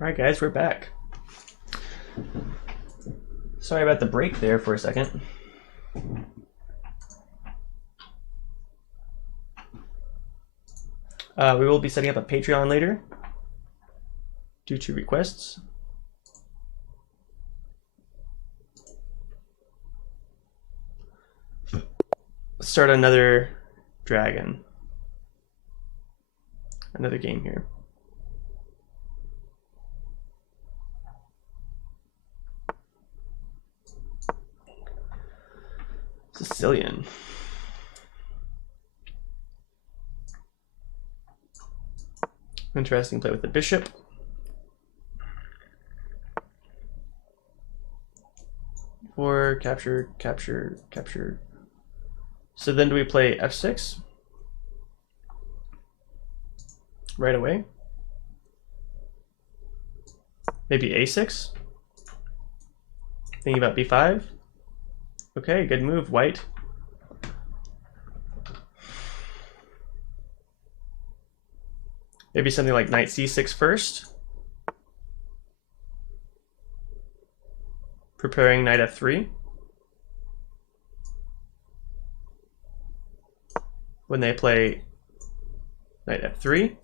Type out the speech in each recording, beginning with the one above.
All right, guys, we're back. Sorry about the break there for a second. We will be setting up a Patreon later due to requests. Let's start another dragon. Another game here. Sicilian. Interesting play with the bishop. Or capture, capture, capture. So then do we play f6? Right away? Maybe a6? Thinking about b5? Okay, good move, white. Maybe something like knight c6 first. Preparing knight f3. When they play knight f3.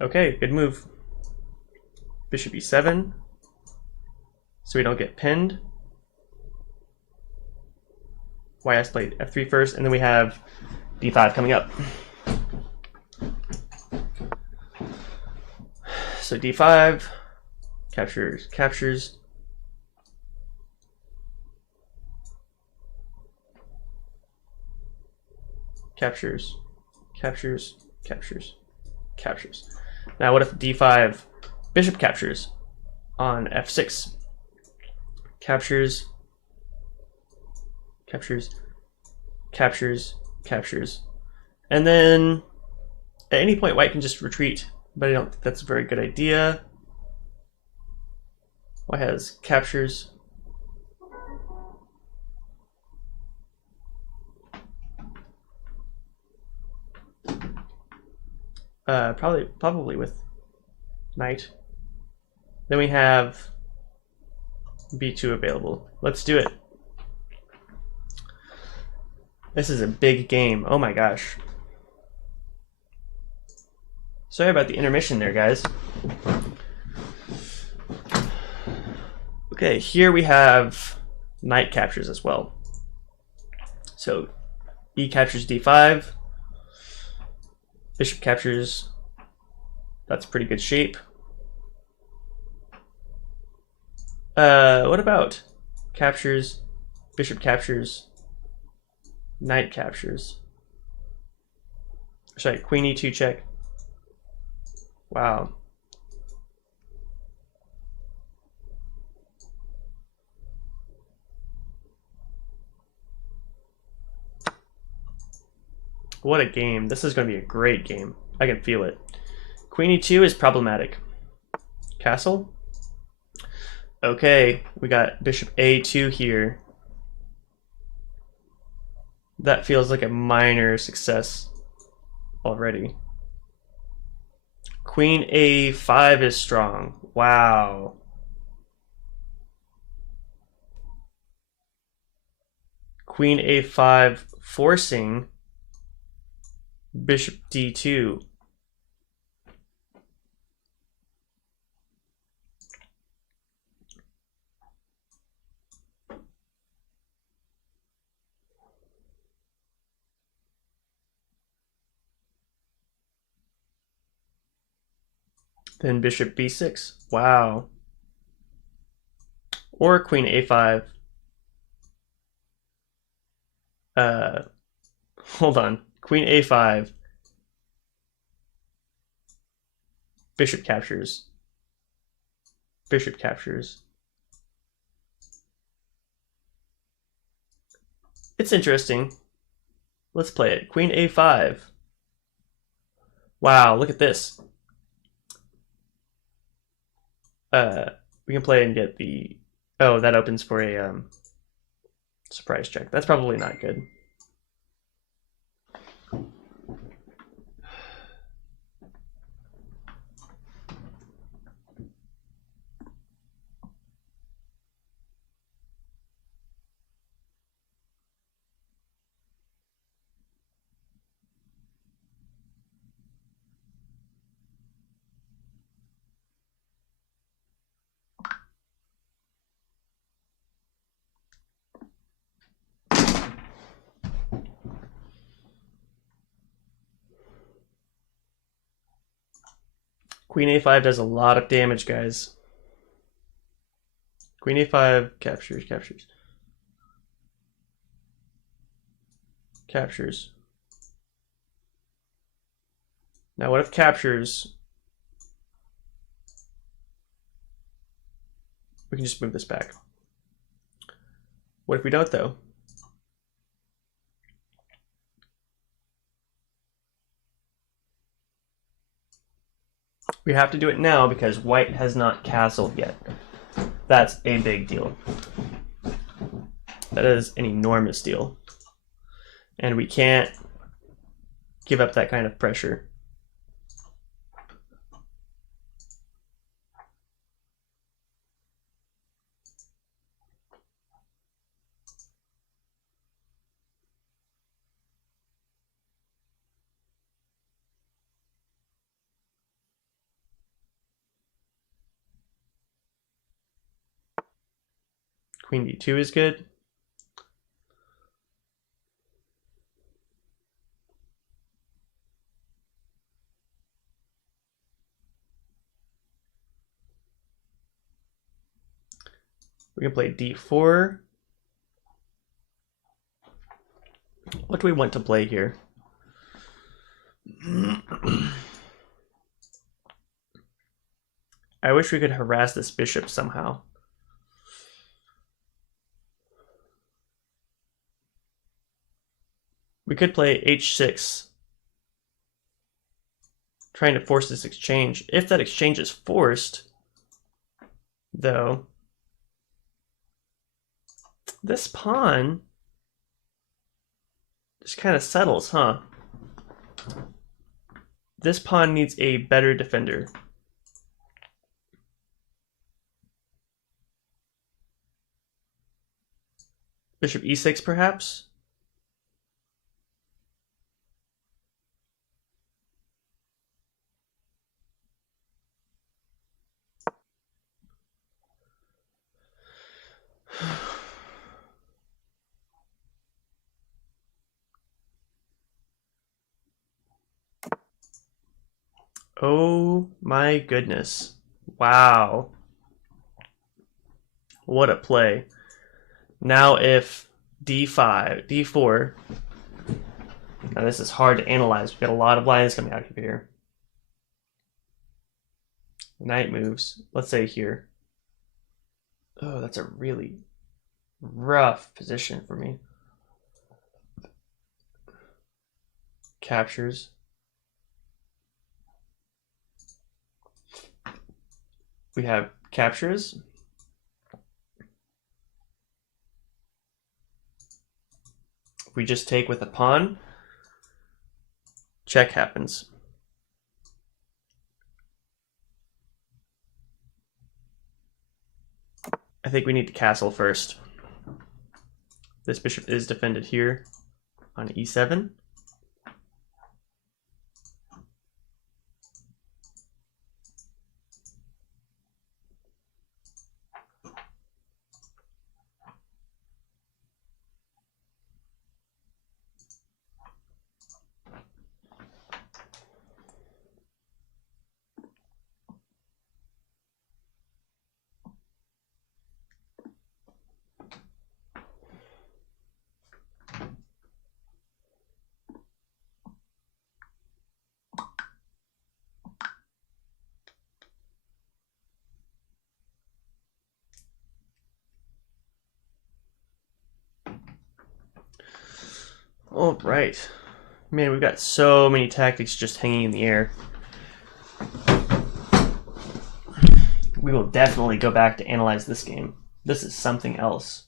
Okay, good move. Bishop e7. So we don't get pinned. White has played f3 first, and then we have d5 coming up. So d5, captures, captures. Captures, captures, captures, captures. Now what if d5 bishop captures on f6? Captures, captures, captures, captures. And then at any point white can just retreat, but I don't think that's a very good idea. White has captures. Probably with knight. Then we have b2 available. Let's do it. This is a big game. Oh my gosh. Sorry about the intermission there, guys. Okay, here we have knight captures as well. So e captures d5. Bishop captures. That's pretty good shape. What about captures, bishop captures, knight captures? Sorry, queen e2 check. Wow. What a game. This is going to be a great game. I can feel it. Queen e2 is problematic. Castle. Okay, we got bishop a2 here. That feels like a minor success already. Queen a5 is strong. Wow. Queen a5 forcing bishop d2. Then bishop b6. Wow. Or queen a5. Hold on. Queen a5. Bishop captures. Bishop captures. It's interesting. Let's play it. Queen a5. Wow, look at this. We can play and get the... Oh, that opens for a surprise check. That's probably not good. Queen a5 does a lot of damage, guys. Queen a5 captures, captures. Captures. Now what if captures? We can just move this back. What if we don't, though? We have to do it now because white has not castled yet. That's a big deal. That is an enormous deal. And we can't give up that kind of pressure. Queen d2 is good. We can play d4. What do we want to play here? I wish we could harass this bishop somehow. We could play h6, trying to force this exchange. If that exchange is forced, though, this pawn just kind of settles, huh? This pawn needs a better defender. Bishop e6, perhaps? Oh my goodness. Wow. What a play. Now if d5, d4. Now this is hard to analyze. We've got a lot of lines coming out of here. Knight moves. Let's say here. Oh, that's a really rough position for me. Captures. We have captures. If we just take with a pawn, check happens. I think we need to castle first. This bishop is defended here on e7. All right. Man, we've got so many tactics just hanging in the air. We will definitely go back to analyze this game. This is something else.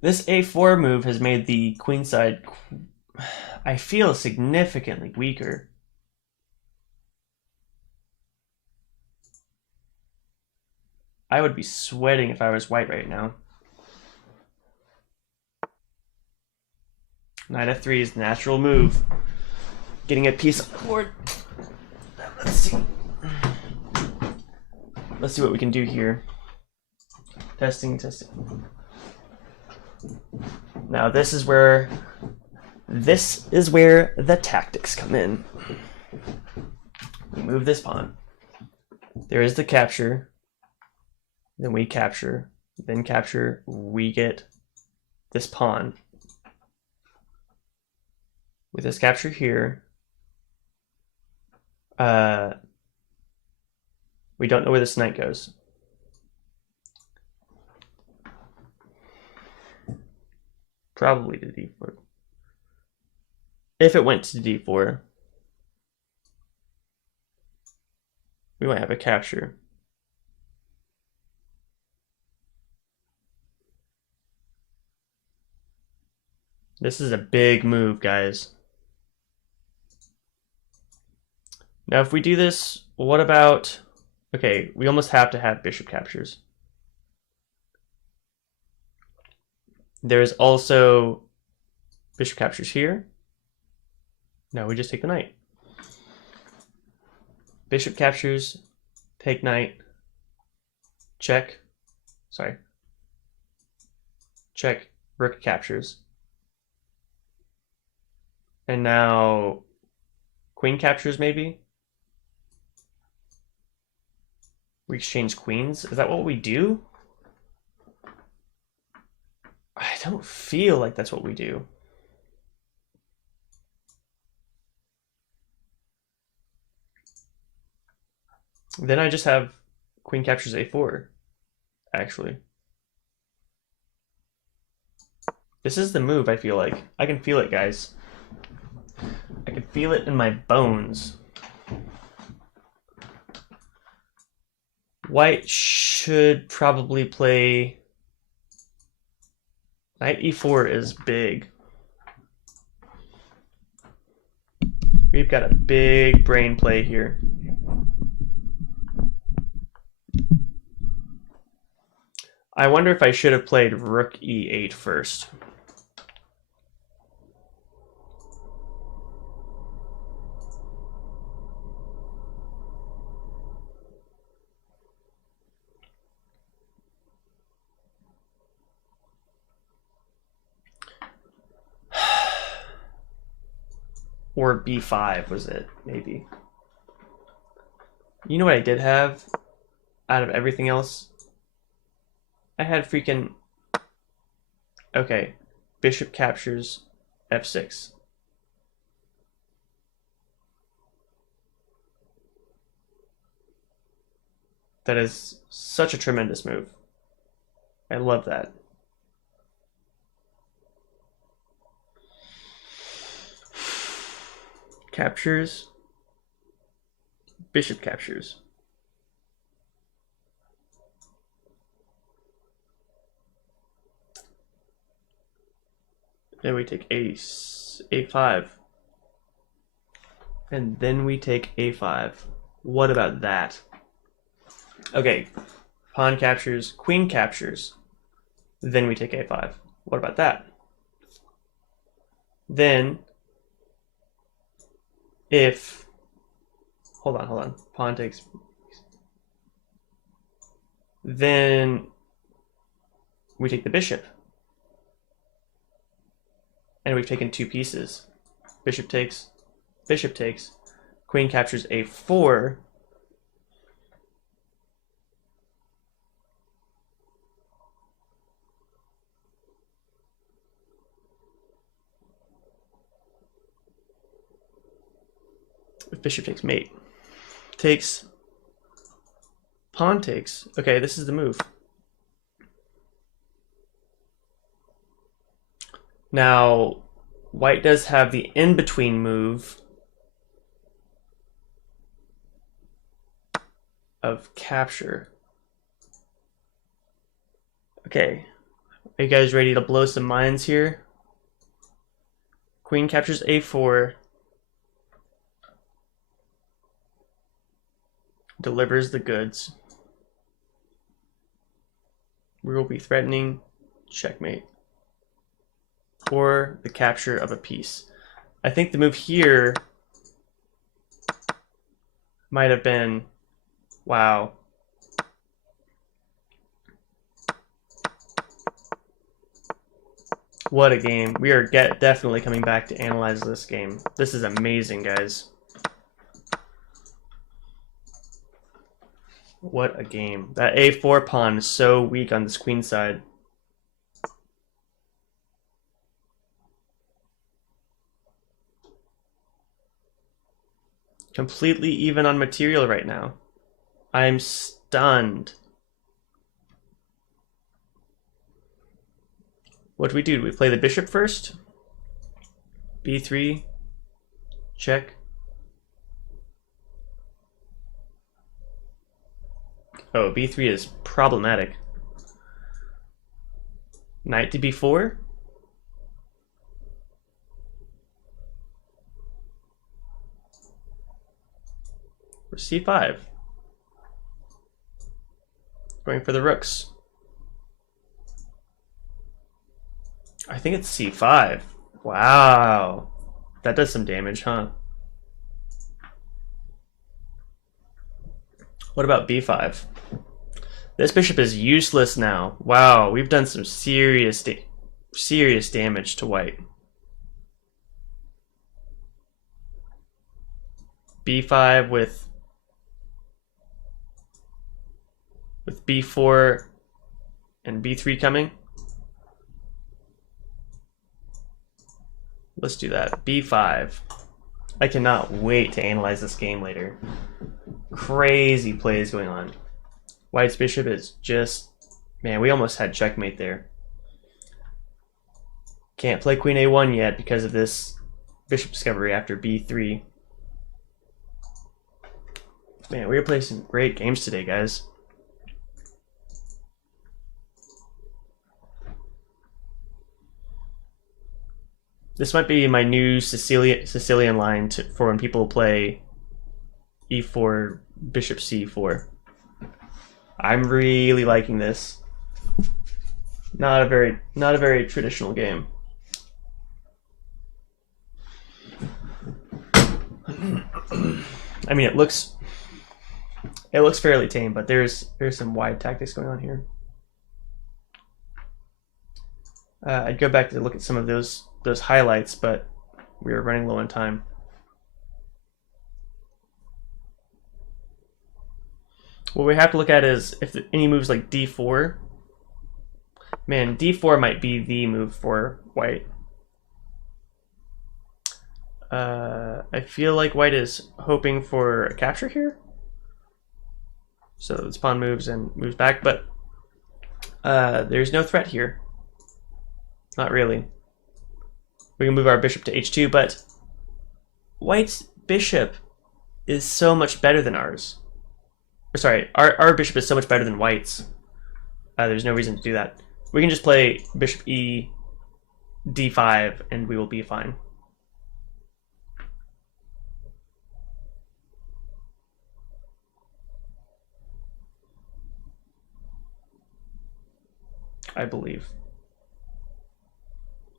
This a4 move has made the queenside, I feel, significantly weaker. I would be sweating if I was white right now. Knight f3 is natural move. Getting a piece on the board. Let's see. Let's see what we can do here. Testing, testing. Now this is where the tactics come in. We move this pawn. There is the capture. Then we capture. Then capture. We get this pawn. With this capture here, we don't know where this knight goes. Probably to d4. If it went to d4, we might have a capture. This is a big move, guys. Now, if we do this, what about... Okay, we almost have to have bishop captures. There's also bishop captures here. No, we just take the knight. Bishop captures, take knight, check. Sorry. Check, rook captures. And now queen captures, maybe? We exchange queens? Is that what we do? I don't feel like that's what we do. Then I just have queen captures a4, actually. This is the move, I feel like. I can feel it, guys. I can feel it in my bones. White should probably play... Knight e4 is big. We've got a big brain play here. I wonder if I should have played rook e8 first. Or b5 was it, maybe. You know what I did have out of everything else? I had freaking... Okay, bishop captures f6. That is such a tremendous move. I love that. Captures, bishop captures. Then we take a5. And then we take a5. What about that? Okay, pawn captures, queen captures. Then we take a5. What about that? Then... if, hold on, pawn takes, then we take the bishop. And we've taken two pieces. Bishop takes, queen captures a4. Bishop takes mate. Takes. Pawn takes. Okay, this is the move. Now, white does have the in-between move of capture. Okay, are you guys ready to blow some minds here? Queen captures a4. Delivers the goods. We will be threatening checkmate or the capture of a piece. I think the move here might have been, wow. What a game. We are definitely coming back to analyze this game. This is amazing, guys. What a game. That a4 pawn is so weak on this queen side. Completely even on material right now. I'm stunned. What do? Do we play the bishop first? b3. Check. Oh, b3 is problematic. Knight to b4. Or c5. Going for the rooks. I think it's c5. Wow. That does some damage, huh? What about b5? This bishop is useless now. Wow, we've done some serious damage to white. b5 with b4 and b3 coming. Let's do that. b5. I cannot wait to analyze this game later. Crazy plays going on. White's bishop is just... Man, we almost had checkmate there. Can't play queen a1 yet because of this bishop discovery after b3. Man, we are playing some great games today, guys. This might be my new Sicilian line for when people play e4, bishop c4. I'm really liking this. Not a very traditional game. I mean, it looks fairly tame, but there's some wide tactics going on here. I'd go back to look at some of those highlights, but we are running low on time. What we have to look at is if any moves like d4. Man, d4 might be the move for white. I feel like white is hoping for a capture here. So this pawn moves and moves back, but there's no threat here. Not really. We can move our bishop to h2, but white's bishop is so much better than ours. Or sorry, our bishop is so much better than white's. There's no reason to do that. We can just play bishop e, d5, and we will be fine. I believe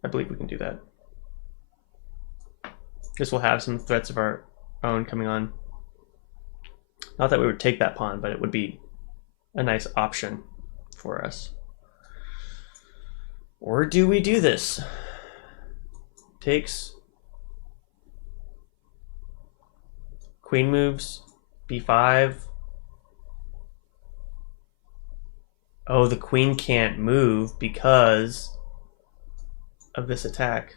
we can do that. This will have some threats of our own coming on. Not that we would take that pawn, but it would be a nice option for us. Or do we do this? Takes. Queen moves. b5. Oh, the queen can't move because of this attack.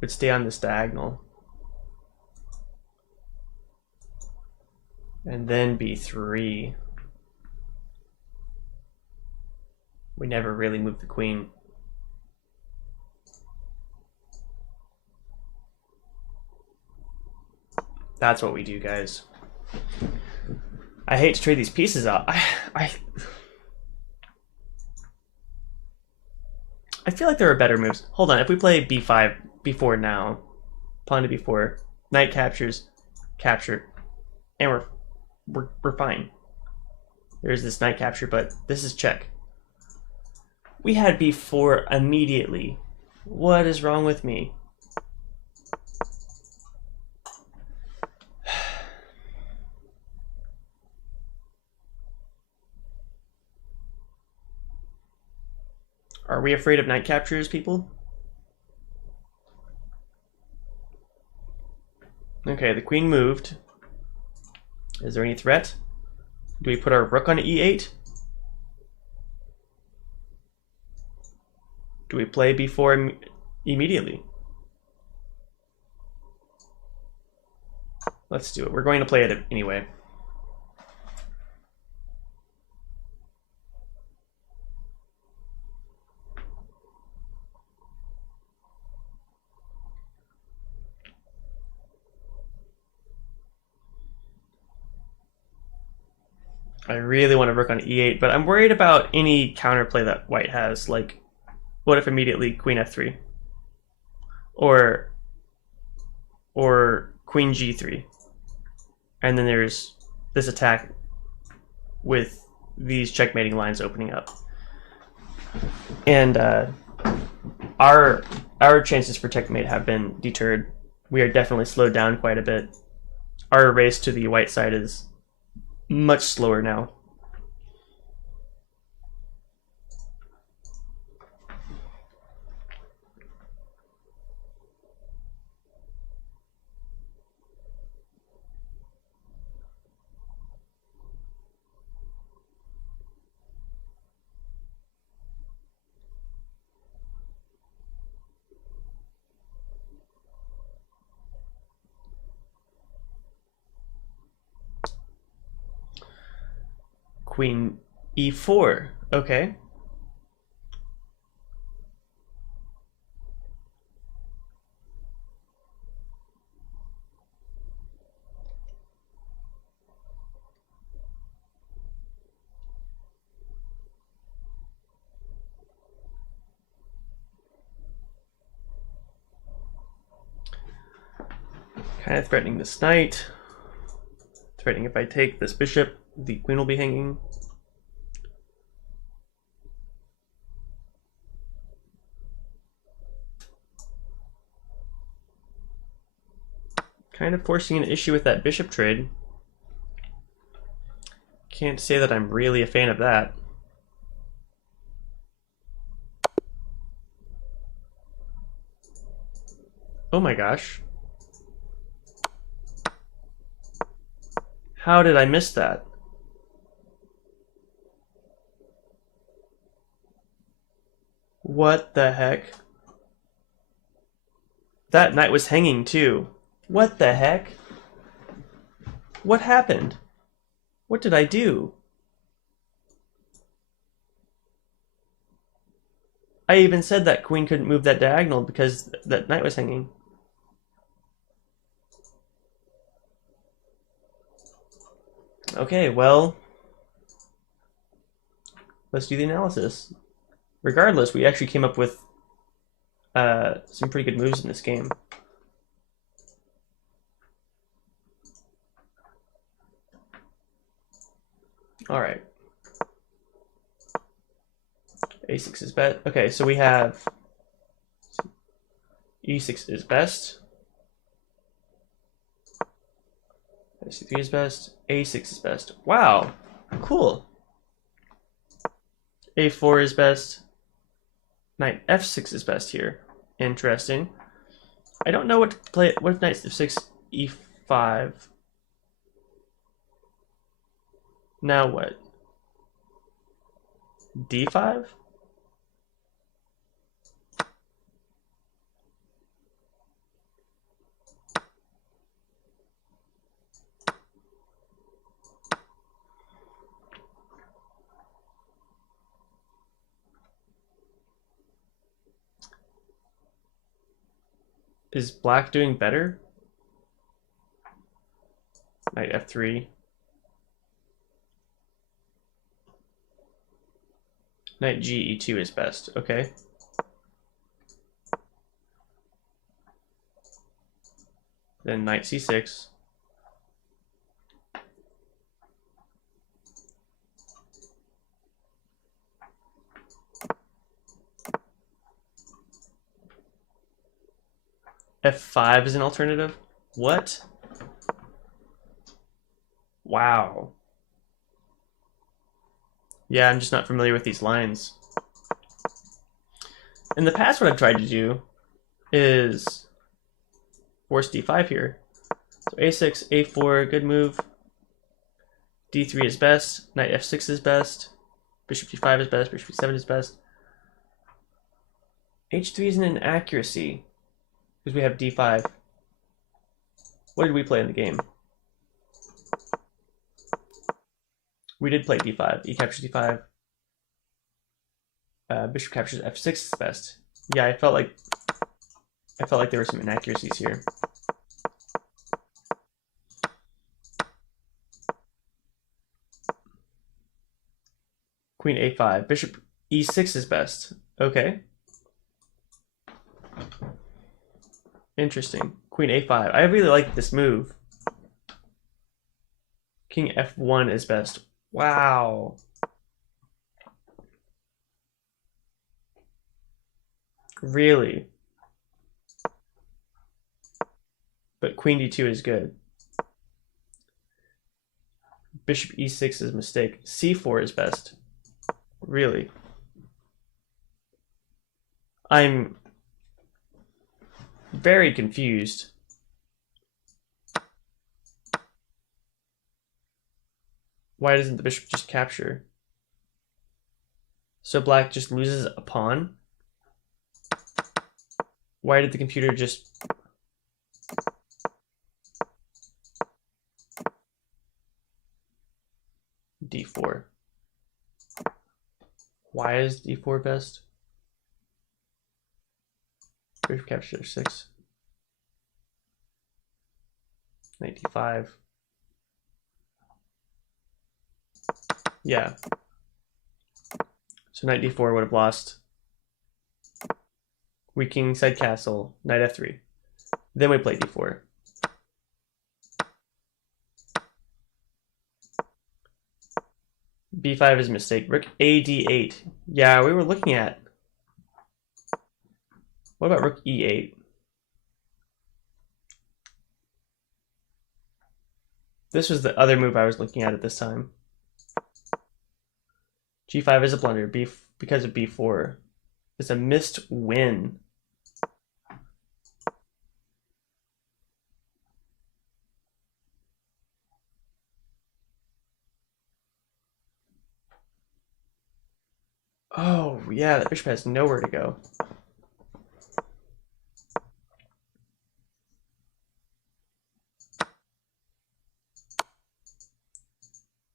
Would stay on this diagonal. And then b3. We never really moved the queen. That's what we do, guys. I hate to trade these pieces out. I feel like there are better moves. Hold on, if we play b5, b4 now, pawn to b4, knight captures, capture, and we're fine. There's this knight capture, but this is check. We had b4 immediately. What is wrong with me? Are we afraid of knight captures, people? Okay, the queen moved. Is there any threat? Do we put our rook on e8? Do we play b4 immediately? Let's do it. We're going to play it anyway. I really want to rook on e8, but I'm worried about any counterplay that white has. Like, what if immediately queen f3? Or queen g3. And then there's this attack with these checkmating lines opening up. And our chances for checkmate have been deterred. We are definitely slowed down quite a bit. Our race to the white side is much slower now. Queen e4. Okay. Kind of threatening this knight. Threatening if I take this bishop, the queen will be hanging. Kind of forcing an issue with that bishop trade. Can't say that I'm really a fan of that. Oh my gosh. How did I miss that? What the heck? That knight was hanging too. What the heck? What happened? What did I do? I even said that queen couldn't move that diagonal because that knight was hanging. Okay, well, let's do the analysis. Regardless, we actually came up with some pretty good moves in this game. All right. A6 is best. Okay, so we have E6 is best. C3 is best. A6 is best. Wow, cool. A4 is best. Knight F6 is best here. Interesting. I don't know what to play. What if Knight F6, E5? Now what? D5? Is black doing better? Knight F3. Knight G, E2 is best. Okay. Then Knight C6. F5 is an alternative? What? Wow. Yeah, I'm just not familiar with these lines. In the past, what I've tried to do is force D5 here. So A6, A4, good move. d3 is best. Knight f6 is best. Bishop d5 is best. Bishop d7 is best. h3 is an inaccuracy because we have d5. What did we play in the game? We did play d5. E captures d5. Bishop captures f6 is best. Yeah, I felt like there were some inaccuracies here. Queen a5. Bishop e6 is best. Okay. Interesting. Queen a5. I really like this move. King f1 is best. Wow. Really? But queen d2 is good. Bishop e6 is a mistake. c4 is best. Really? I'm very confused. Why doesn't the bishop just capture? So black just loses a pawn? Why did the computer just... d4. Why is d4 best? Bishop captures 6. Knight d5. Yeah. So knight d4 would have lost. We kingside castle, knight f3. Then we play d4. b5 is a mistake. Rook a d8. Yeah, we were looking at... What about rook e8? This was the other move I was looking at this time. g5 is a blunder because of b4. It's a missed win. Oh, yeah, that bishop has nowhere to go.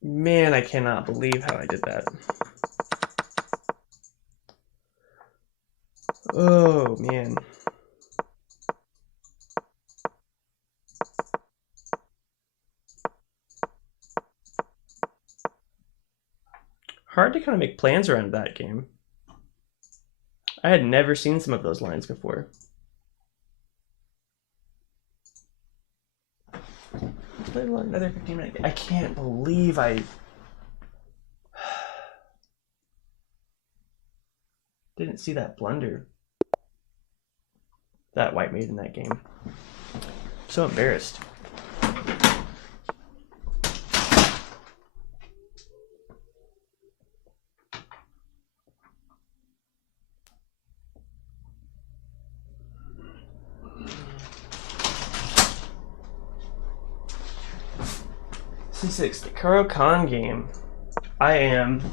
Man, I cannot believe how I did that. Oh, man. Hard to kind of make plans around that game. I had never seen some of those lines before. Another 15 minutes. I can't believe I didn't see that blunder that white made in that game. I'm so embarrassed. C6, the Caro-Kann game. I am,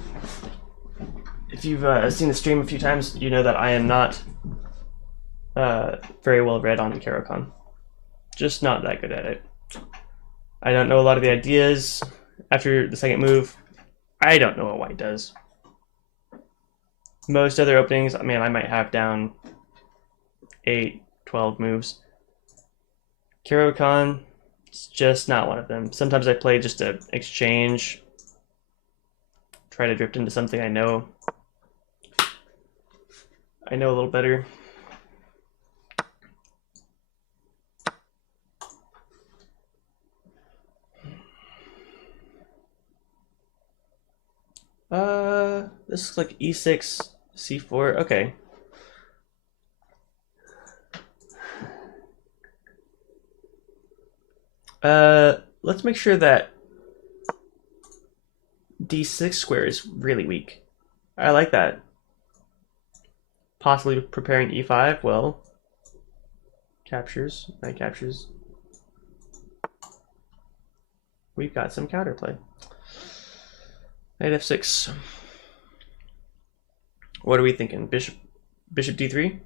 if you've seen the stream a few times, you know that I am not very well read on Caro-Kann. Just not that good at it. I don't know a lot of the ideas. After the second move, I don't know what white does. Most other openings, I mean, I might have down 8, 12 moves. Caro-Kann, it's just not one of them. Sometimes I play just to exchange, try to drift into something I know a little better. This looks like e6, c4. Okay. Let's make sure that d6 square is really weak. I like that. Possibly preparing e5. Well, captures, knight captures. We've got some counterplay. Knight f6. What are we thinking? Bishop d3?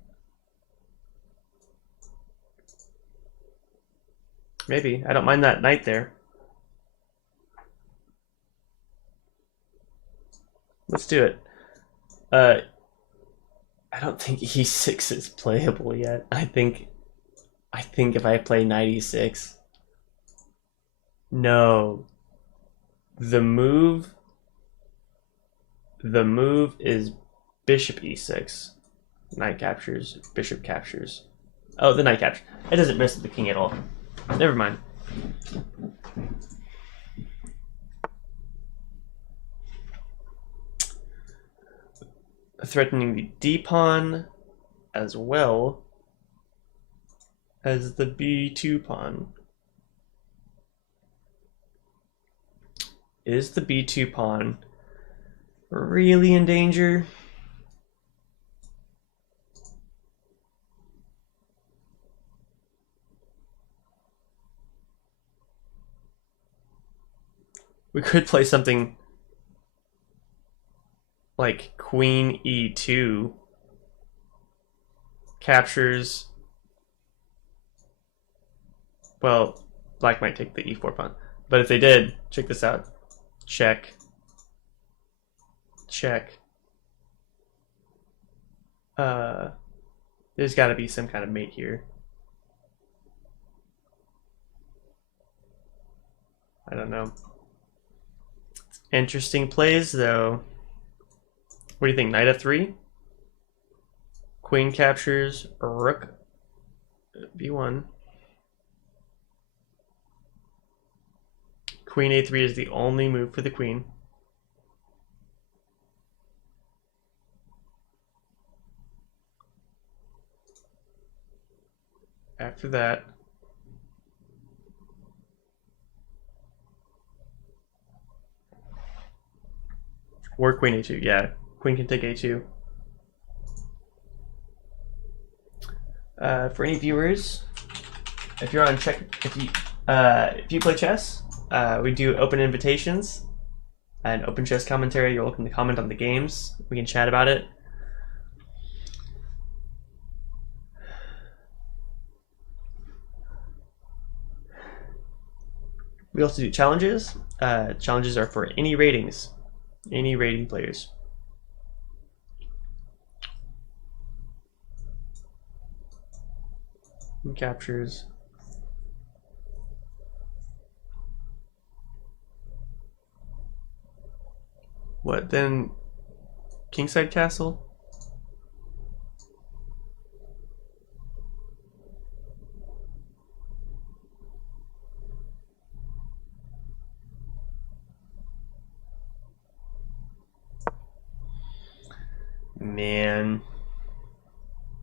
Maybe. I don't mind that knight there. Let's do it. I don't think e6 is playable yet. I think if I play knight e6. No. The move is bishop e6. Knight captures, bishop captures. Oh, the knight captures. It doesn't mess with the king at all. Never mind. Threatening the d-pawn as well as the b2 pawn. Is the b2 pawn really in danger? We could play something like queen e2 captures. Well, black might take the e4 pawn. But if they did, check this out. Check. Check. There's got to be some kind of mate here. I don't know. Interesting plays, though. What do you think? Knight f3? Queen captures, rook b1. Queen a3 is the only move for the queen. After that, or queen a2. Yeah, queen can take a2. For any viewers, if you're on if you play chess, we do open invitations and open chess commentary. You're welcome to comment on the games. We can chat about it. We also do challenges. Challenges are for any ratings, any rating players. And captures. What then? Kingside Castle? Man,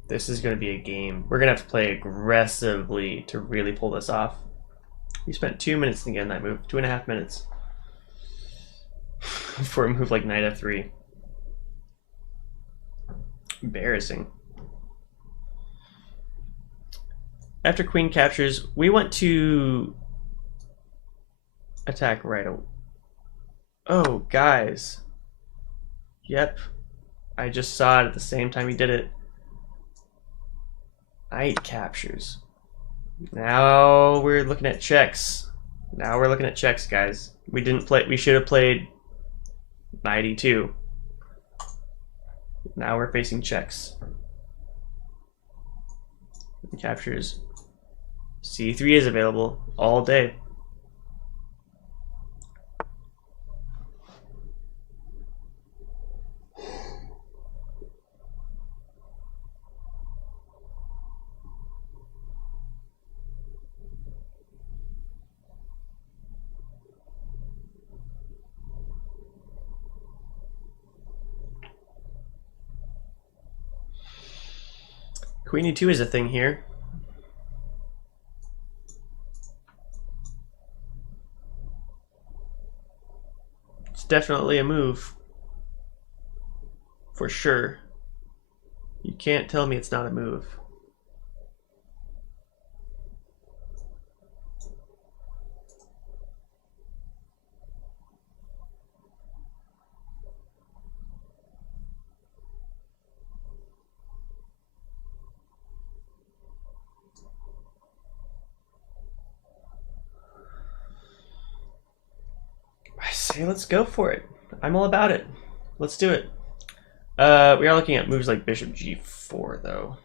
this is going to be a game. We're going to have to play aggressively to really pull this off. We spent 2 minutes to get in that move, 2.5 minutes for a move like knight f3. Embarrassing. After queen captures, we want to attack right away. Oh, guys. Yep. I just saw it at the same time he did it. Knight captures. Now we're looking at checks. Now we're looking at checks, guys. We didn't play. We should have played knight e2. Now we're facing checks. Captures. c3 is available all day. Queen e2 is a thing here. It's definitely a move. For sure. You can't tell me it's not a move. I say let's go for it. I'm all about it. Let's do it. We are looking at moves like bishop g4 though.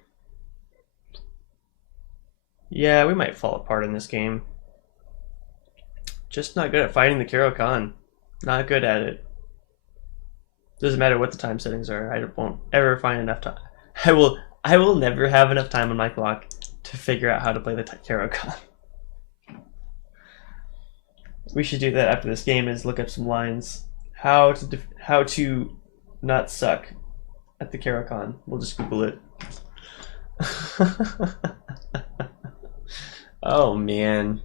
Yeah, we might fall apart in this game. Just not good at fighting the Caro-Kann. Not good at it. Doesn't matter what the time settings are. I won't ever find enough time. I will never have enough time on my clock to figure out how to play the Caro-Kann. We should do that after this game. Is look up some lines. How to not suck at the Caro-Kann. We'll just Google it. Oh man.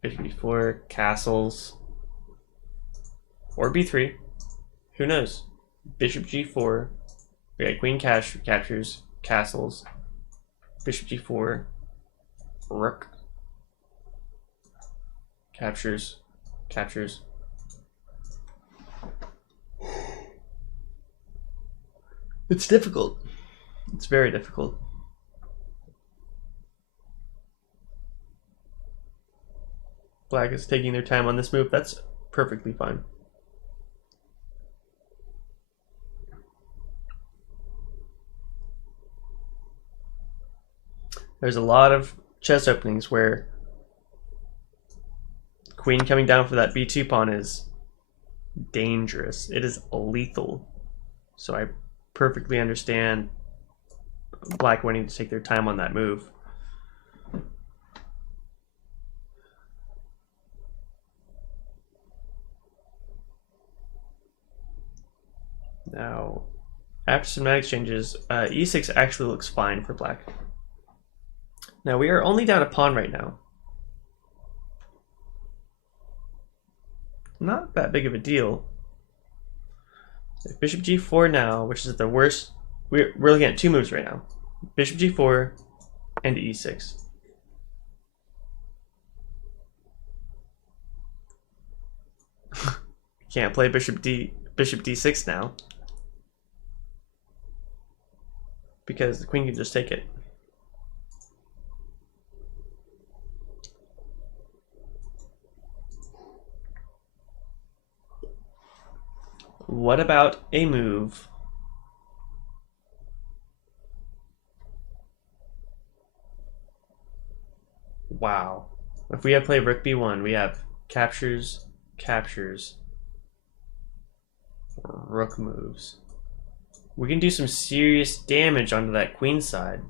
Bishop b4, castles, or b3. Who knows? Bishop g4. We got queen captures, castles. Bishop g4, rook captures. It's difficult. It's very difficult. Black is taking their time on this move. That's perfectly fine. There's a lot of chess openings where queen coming down for that b2 pawn is dangerous. It is lethal. So I perfectly understand Black wanting to take their time on that move. Now, after some knight exchanges, e6 actually looks fine for Black. Now we are only down a pawn right now. Not that big of a deal. If bishop g4 now, which is the worst, we're looking at two moves right now. Bishop g4 and e6. Can't play bishop d6 now, because the queen can just take it. What about a move? Wow. If we had played rook b1, we have captures, rook moves. We can do some serious damage onto that queen side.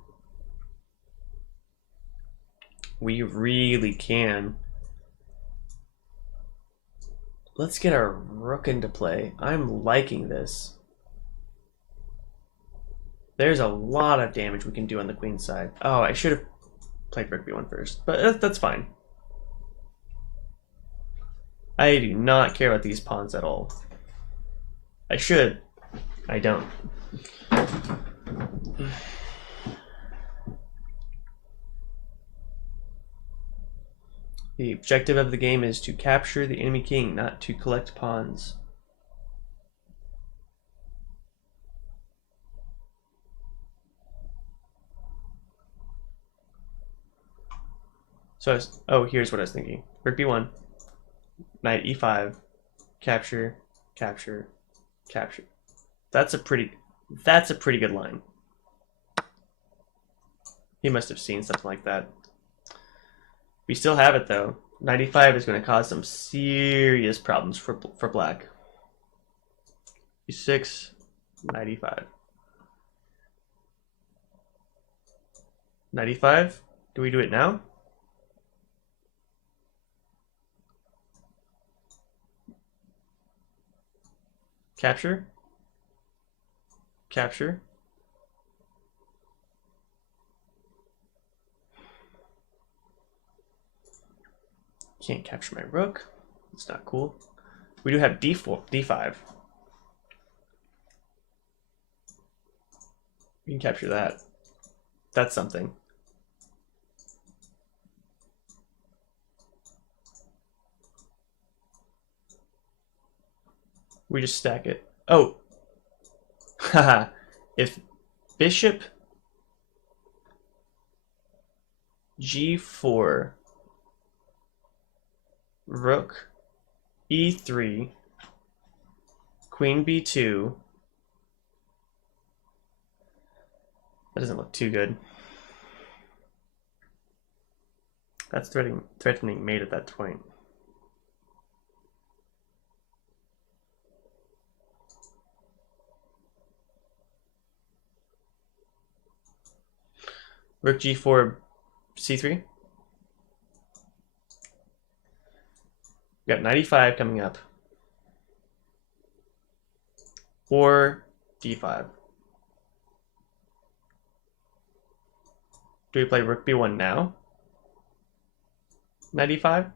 We really can. Let's get our rook into play. I'm liking this. There's a lot of damage we can do on the queen side. Oh, I should have played rook b1 first, but that's fine. I do not care about these pawns at all. I should. I don't. The objective of the game is to capture the enemy king, not to collect pawns. So here's what I was thinking. Rook b1, knight e5, capture. That's a pretty good line. He must have seen something like that. We still have it though. 95 is going to cause some serious problems for Black. e6, 95. 95? Do we do it now? Capture. Can't capture my rook. It's not cool. We do have d5. We can capture that. That's something. We just stack it. Oh. Haha. If bishop g4 rook e3, queen b2. That doesn't look too good. That's threatening mate at that point. Rook g4, c3. We got knight e5 coming up. Or d5. Do we play rook b1 now? Knight e5?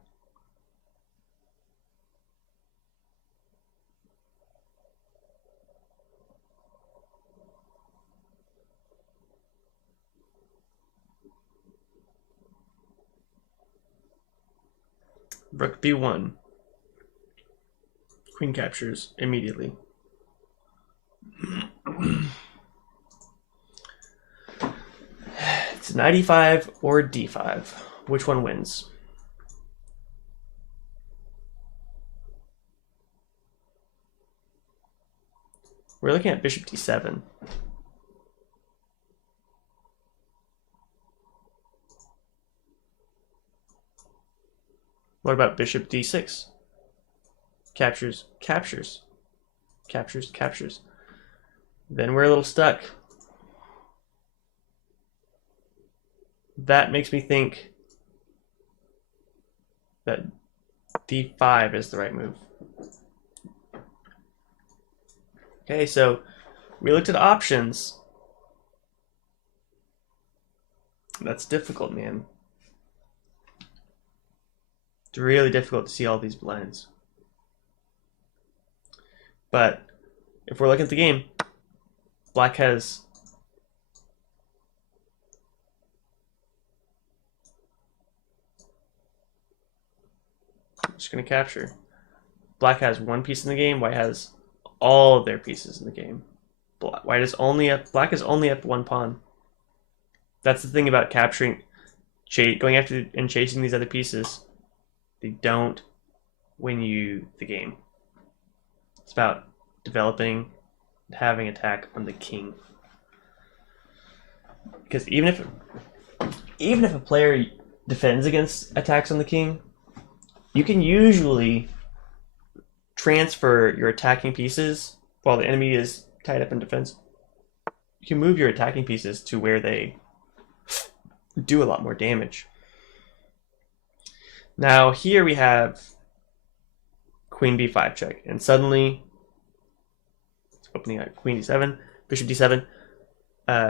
Rook b1. Queen captures immediately. It's knight e5 or d5. Which one wins? We're looking at bishop d7. What about bishop d6? Captures, captures, captures, captures. Then we're a little stuck. That makes me think that d5 is the right move. Okay, so we looked at options. That's difficult, man. It's really difficult to see all these blinds. But if we're looking at the game, black has I'm just gonna capture. Black has one piece in the game, white has all of their pieces in the game. Black is only up one pawn. That's the thing about capturing, going after and chasing these other pieces. They don't win you the game. It's about developing and having attack on the king. Because even if a player defends against attacks on the king, you can usually transfer your attacking pieces while the enemy is tied up in defense. You can move your attacking pieces to where they do a lot more damage. Now here we have queen b5 check, and suddenly opening up queen d7, bishop d7,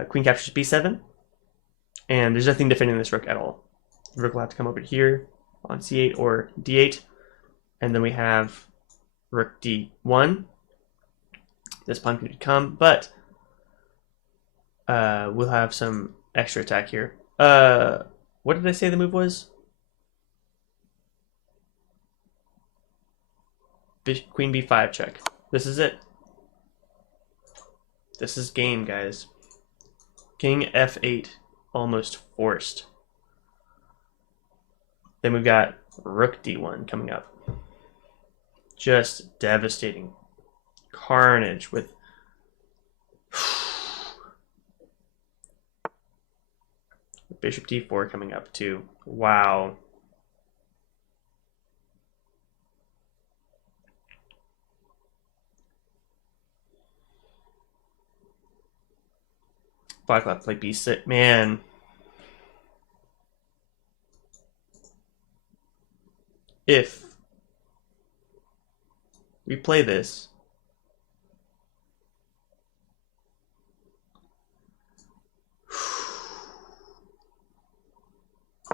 queen captures b7, and there's nothing defending this rook at all. The rook will have to come over here on c8 or d8, and then we have rook d1. This pawn could come, but we'll have some extra attack here. What did I say the move was? Queen b5 check. This is it. This is game, guys. King f8, almost forced. Then we've got rook d1 coming up. Just devastating. Carnage with bishop d4 coming up too. Wow. Black left play b6. Man. If we play this,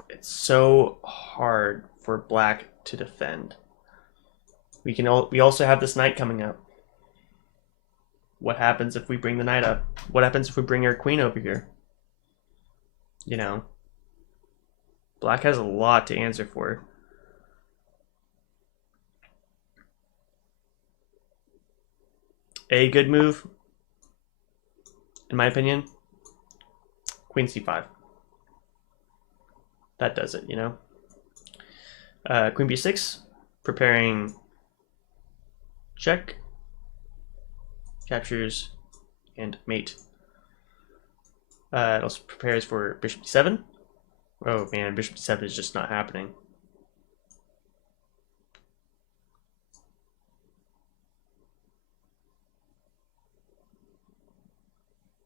it's so hard for black to defend. We also have this knight coming up. What happens if we bring the knight up? What happens if we bring our queen over here? You know, black has a lot to answer for. A good move, in my opinion, queen c5. That does it, you know. Queen b6, preparing check, captures, and mate. It also prepares for bishop d7. Oh man, bishop d7 is just not happening.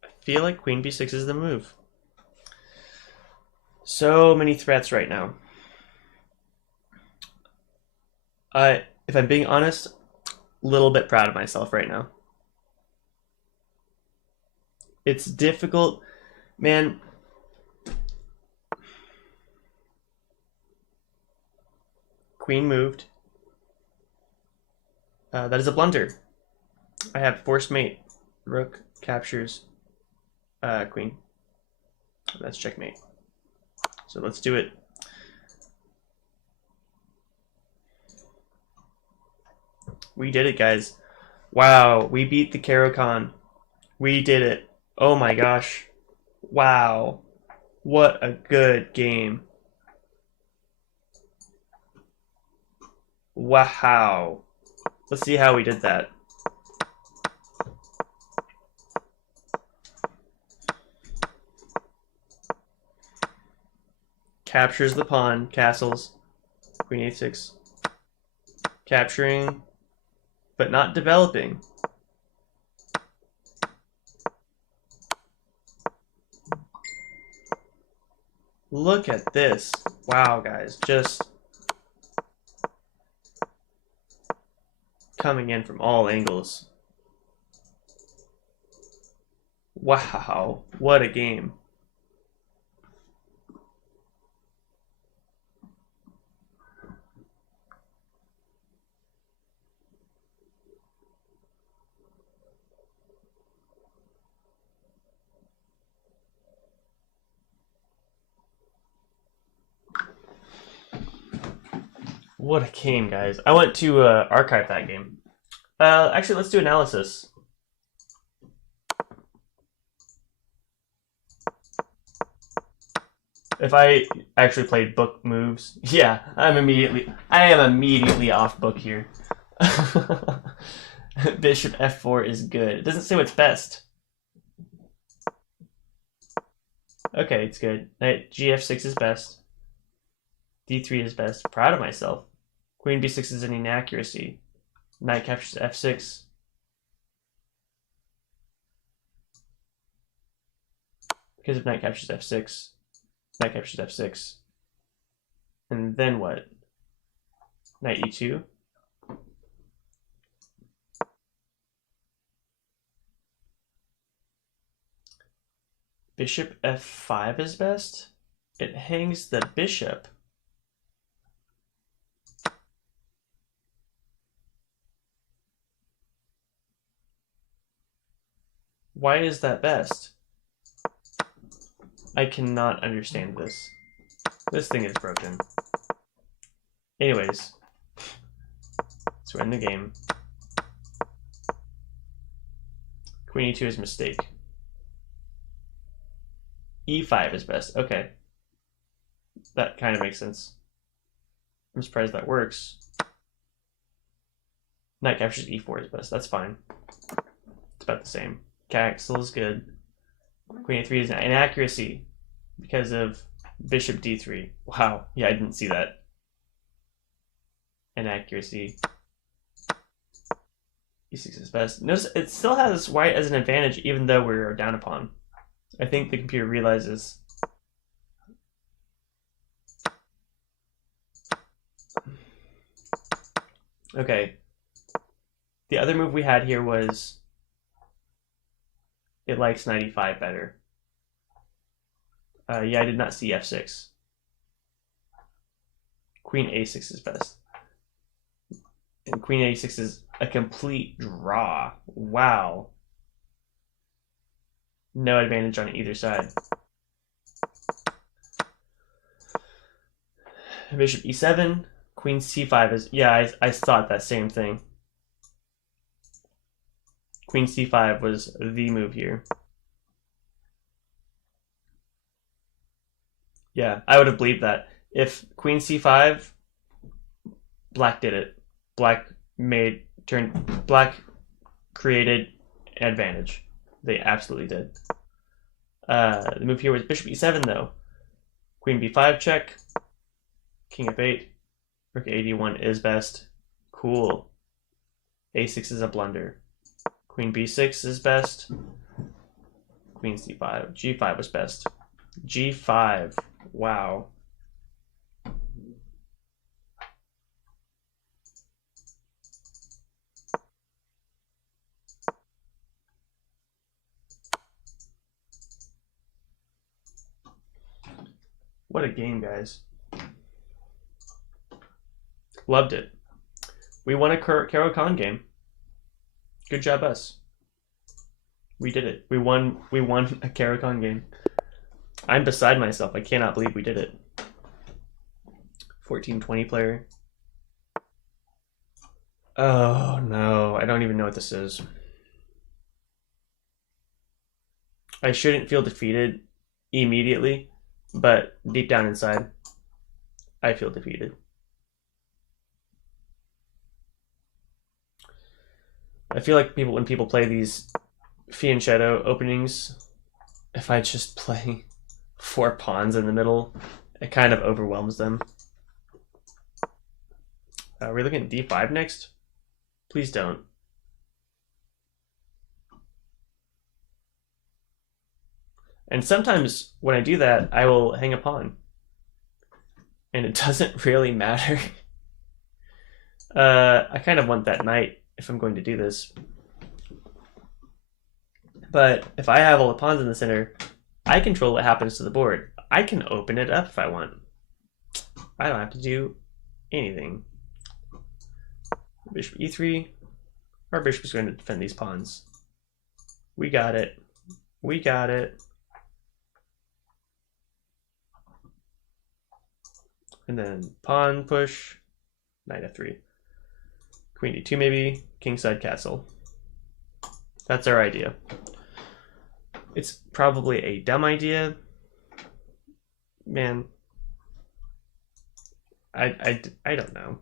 I feel like queen b6 is the move. So many threats right now. If I'm being honest, a little bit proud of myself right now. It's difficult, man. Queen moved. That is a blunder. I have forced mate. Rook captures queen. That's checkmate. So let's do it. We did it, guys. Wow, we beat the Caro-Kann. We did it. Oh my gosh. Wow. What a good game. Wow. Let's see how we did that. Captures the pawn, castles, queen a6. Capturing, but not developing. Look at this. Wow, guys, just coming in from all angles. Wow, what a game. What a game, guys. I want to archive that game. Actually, let's do analysis. If I actually played book moves, yeah, I am immediately off book here. Bishop f4 is good. It doesn't say what's best. Okay, it's good. Knight gf6 is best. d3 is best. Proud of myself. Queen b6 is an inaccuracy. Knight captures f6. Because if knight captures f6, knight captures f6. And then what? Knight e2. Bishop f5 is best? It hangs the bishop. Why is that best? I cannot understand this. This thing is broken. Anyways, let's end the game. Queen e2 is a mistake. e5 is best. Okay. That kind of makes sense. I'm surprised that works. Knight captures e4 is best. That's fine. It's about the same. Castle is good. Queen a3 is an inaccuracy because of bishop d3. Wow. Yeah, I didn't see that. Inaccuracy. e6 is best. Notice it still has white as an advantage even though we're down a pawn. I think the computer realizes. Okay. The other move we had here was it likes knight e5 better. Yeah, I did not see f6. Queen a6 is best. And queen a6 is a complete draw. Wow. No advantage on either side. Bishop e7. Queen c5 is... Yeah, I thought that same thing. Queen c5 was the move here. Yeah, I would have believed that. If queen c5 Black did it. Black created advantage. They absolutely did. The move here was bishop e7 though. Queen b5 check. King f8. Rook a1 is best. Cool. a6 is a blunder. Queen b6 is best. Queen c5. g5 was best. g5. Wow. What a game, guys. Loved it. We won a Caro-Kann game. Good job, us. We did it. We won a Caro-Kann game. I'm beside myself. I cannot believe we did it. 1420 player. Oh no, I don't even know what this is. I shouldn't feel defeated immediately, but deep down inside, I feel defeated. I feel like when people play these Fianchetto openings, if I just play 4 pawns in the middle, it kind of overwhelms them. Are we looking at d5 next? Please don't. And sometimes when I do that, I will hang a pawn. And it doesn't really matter. I kind of want that knight if I'm going to do this. But if I have all the pawns in the center, I control what happens to the board. I can open it up if I want. I don't have to do anything. Bishop e3. Our bishop is going to defend these pawns. We got it. We got it. And then pawn push. Knight f3. Queen d2 maybe. Kingside castle. That's our idea. It's probably a dumb idea. Man. I don't know.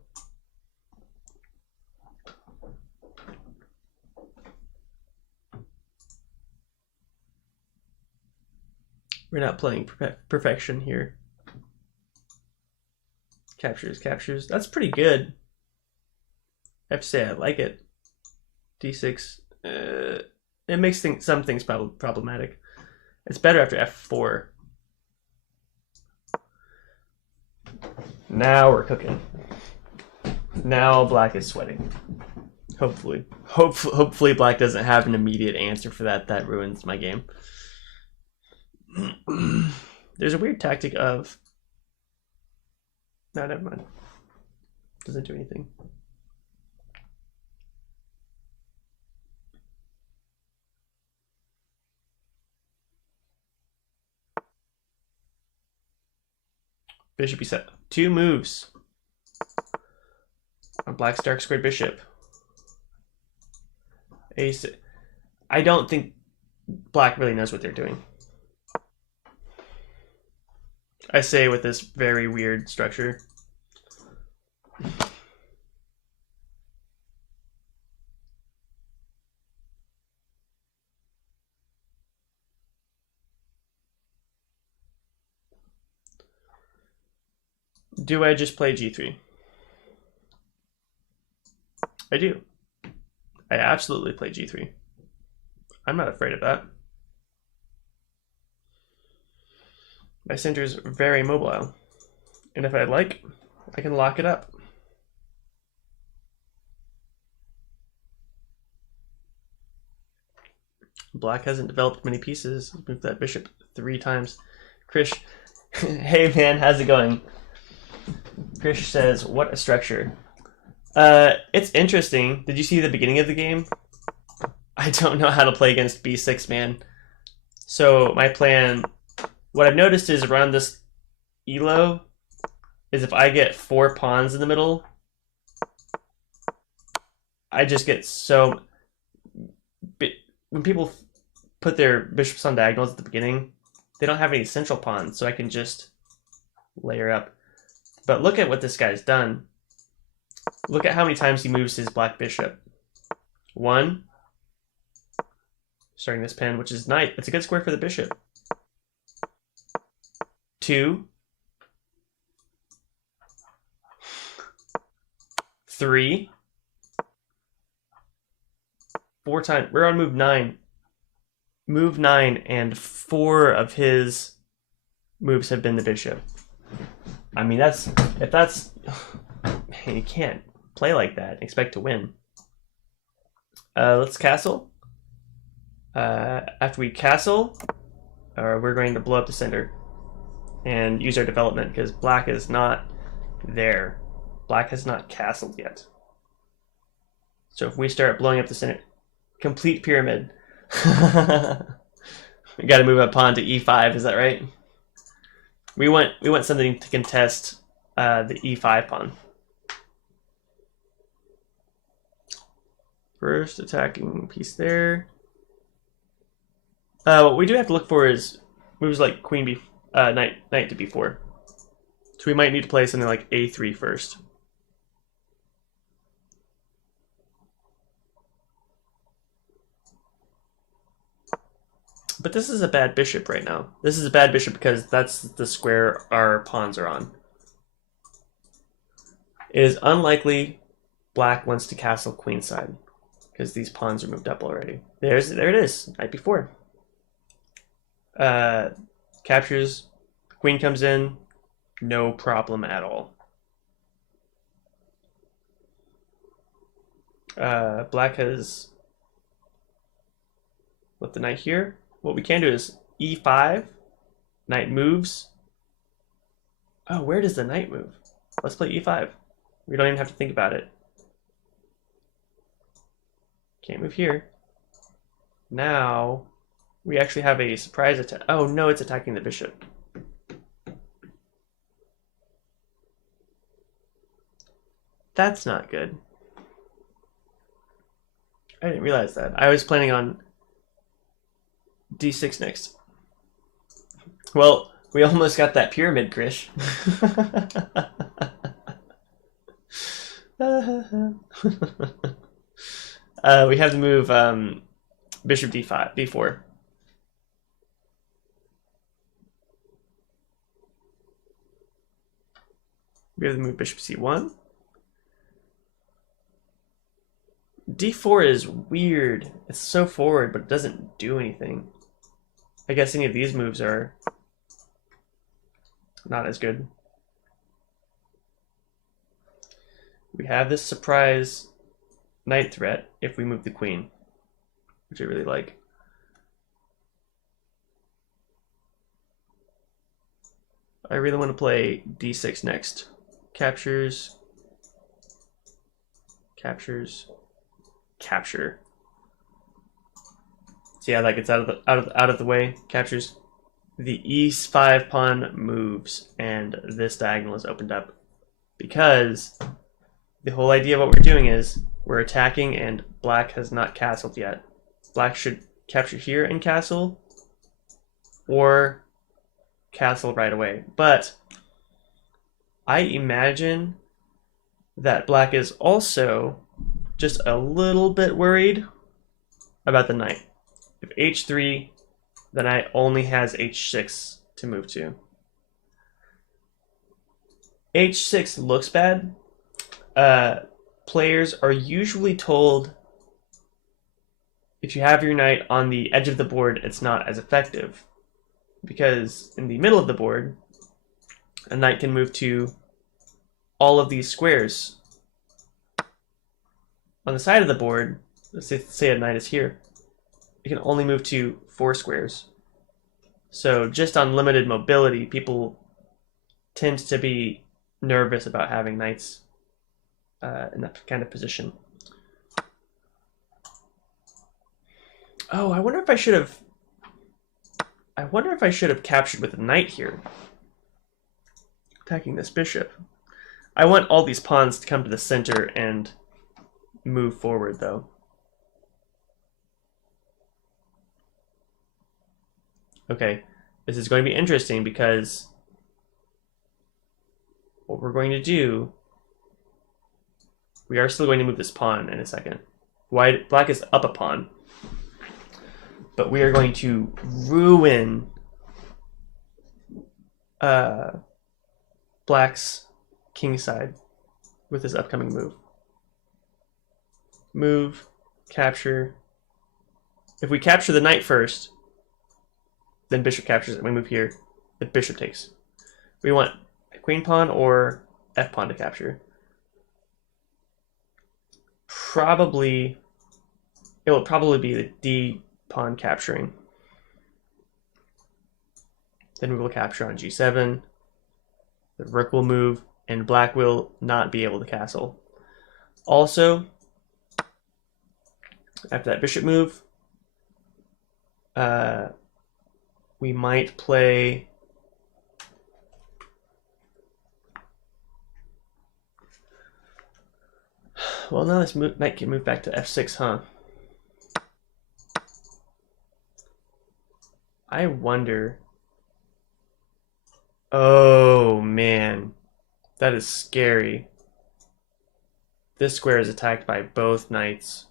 We're not playing perfection here. Captures. That's pretty good. I have to say I like it. d6. It makes some things problematic. It's better after f4. Now we're cooking. Now black is sweating. Hopefully black doesn't have an immediate answer for that. That ruins my game. There's a weird tactic of... No, never mind. Doesn't do anything. Bishop e7. 2 moves. On black's dark squared bishop. Ace. I don't think black really knows what they're doing. I say with this very weird structure. Do I just play g3? I do. I absolutely play g3. I'm not afraid of that. My center is very mobile. And if I like, I can lock it up. Black hasn't developed many pieces. Move that bishop 3 times. Krish, hey man, how's it going? Krish says, what a structure. It's interesting. Did you see the beginning of the game? I don't know how to play against b6, man. So my plan, what I've noticed is around this elo, is if I get 4 pawns in the middle, I just get so... When people put their bishops on diagonals at the beginning, they don't have any central pawns, so I can just layer up. But look at what this guy's done. Look at how many times he moves his black bishop. 1. Starting this pen, which is knight. That's a good square for the bishop. 2. 3. 4 times. We're on move 9. Move 9, and 4 of his moves have been the bishop. I mean, if that's you can't play like that and expect to win. Let's castle. After we castle, we're going to blow up the center and use our development because black is not there. Black has not castled yet. So if we start blowing up the center, complete pyramid. We got to move a pawn to e5. Is that right? We want something to contest the e5 pawn. First attacking piece there. What we do have to look for is moves like queen b, knight to b4. So we might need to play something like a3 first. But this is a bad bishop right now. This is a bad bishop because that's the square our pawns are on. It is unlikely black wants to castle queenside because these pawns are moved up already. There it is, knight b4. Captures, queen comes in, no problem at all. Black has with the knight here. What we can do is e5, knight moves. Oh, where does the knight move? Let's play e5. We don't even have to think about it. Can't move here. Now, we actually have a surprise attack. Oh no, it's attacking the bishop. That's not good. I didn't realize that. I was planning on d6 next. Well, we almost got that pyramid, Krish. We have to move bishop d5, d4. We have to move bishop c1. d4 is weird. It's so forward, but it doesn't do anything. I guess any of these moves are not as good. We have this surprise knight threat if we move the queen, which I really like. I really want to play d6 next. Captures, captures, capture. See how that gets out of the way. Captures. The e5 pawn moves, and this diagonal is opened up because the whole idea of what we're doing is we're attacking, and black has not castled yet. Black should capture here and castle, or castle right away. But I imagine that black is also just a little bit worried about the knight. If h3, the knight only has h6 to move to. h6 looks bad. Players are usually told if you have your knight on the edge of the board, it's not as effective. Because in the middle of the board, a knight can move to all of these squares. On the side of the board, let's say a knight is here, it can only move to 4 squares. So just on limited mobility, people tend to be nervous about having knights in that kind of position. Oh, I wonder if I should have captured with a knight here, attacking this bishop. I want all these pawns to come to the center and move forward, though. Okay, this is going to be interesting because what we're going to do We are still going to move this pawn in a second. Black is up a pawn. But we are going to ruin Black's kingside with this upcoming move. Move, capture. If we capture the knight first, then bishop captures and we move here. The bishop takes. We want a queen pawn or f pawn to capture. It will probably be the d pawn capturing. Then we will capture on g7. The rook will move, and black will not be able to castle. Also, after that bishop move, we might play well, now this knight can move back to f6, huh? I wonder. Oh, man. That is scary. This square is attacked by both knights.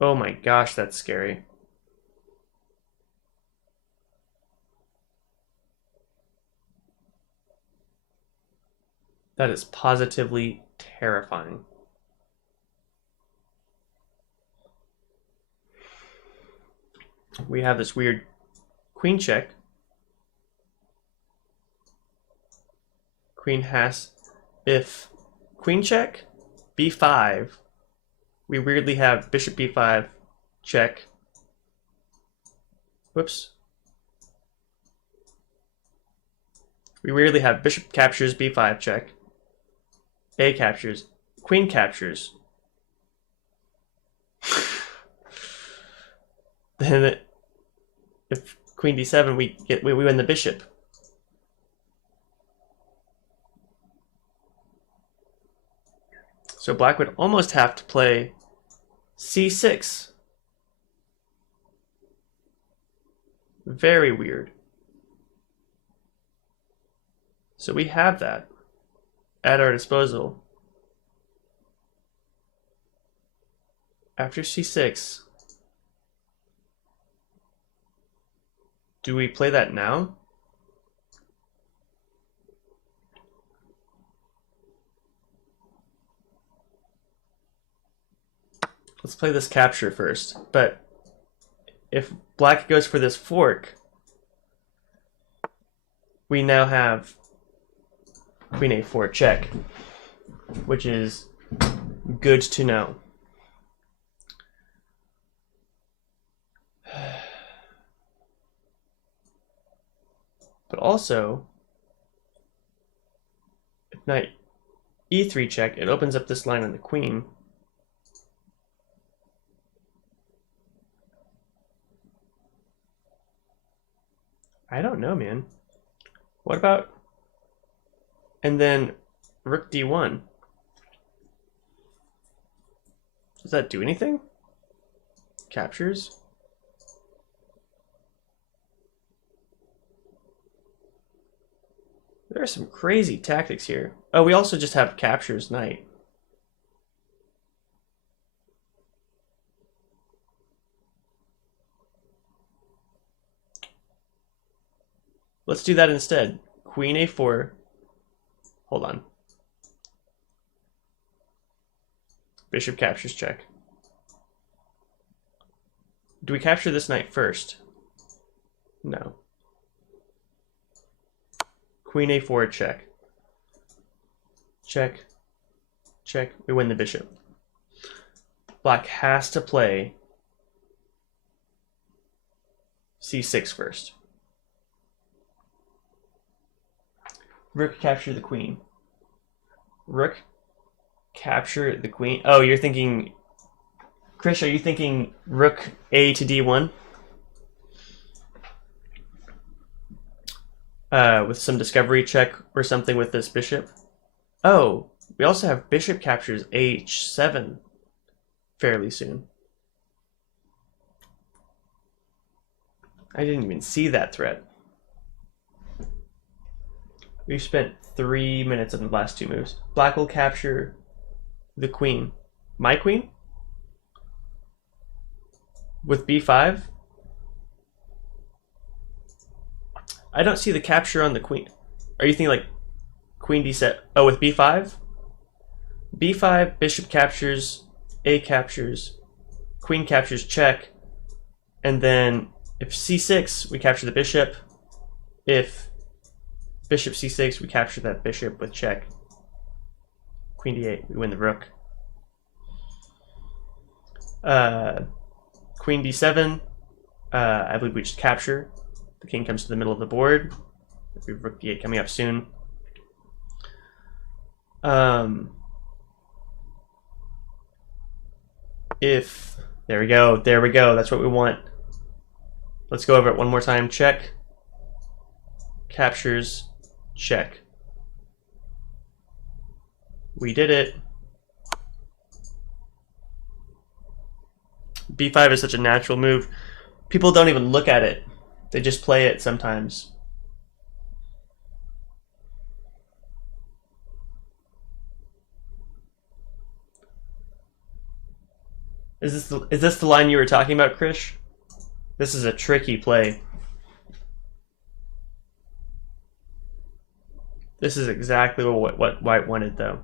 Oh my gosh, that's scary. That is positively terrifying. We have this weird queen check. Queen has, if queen check, b5, we weirdly have bishop b5 check. Whoops. We weirdly have bishop captures b5 check. A captures, queen captures. Then if queen d7, we win the bishop. So black would almost have to play c6. Very weird. So we have that at our disposal. After c6, do we play that now? Let's play this capture first. But if black goes for this fork, we now have queen a4 check, which is good to know. But also, if knight e3 check, it opens up this line on the queen. I don't know, man. What about... And then rook d1. Does that do anything? Captures? There are some crazy tactics here. Oh, we also just have captures knight. Let's do that instead. Queen a4. Hold on. Bishop captures check. Do we capture this knight first? No. Queen a4 check. Check. Check. We win the bishop. Black has to play c6 first. Rook capture the queen. Rook capture the queen. Oh, you're thinking... Krish, are you thinking rook a to d1? With some discovery check or something with this bishop? Oh, we also have bishop captures h7 fairly soon. I didn't even see that threat. We've spent 3 minutes on the last 2 moves. Black will capture the queen. My queen? With b5? I don't see the capture on the queen. Are you thinking like queen d7? Oh, with b5? b5, bishop captures, a captures, queen captures, check, and then if c6, we capture the bishop. If bishop c6, we capture that bishop with check. Queen d8, we win the rook. Queen d7, I believe we just capture. The king comes to the middle of the board. We have rook d8 coming up soon. If there we go, that's what we want. Let's go over it one more time. Check, captures, check. We did it. b5 is such a natural move. People don't even look at it. They just play it sometimes. Is this the line you were talking about, Krish? This is a tricky play. This is exactly what White wanted, though.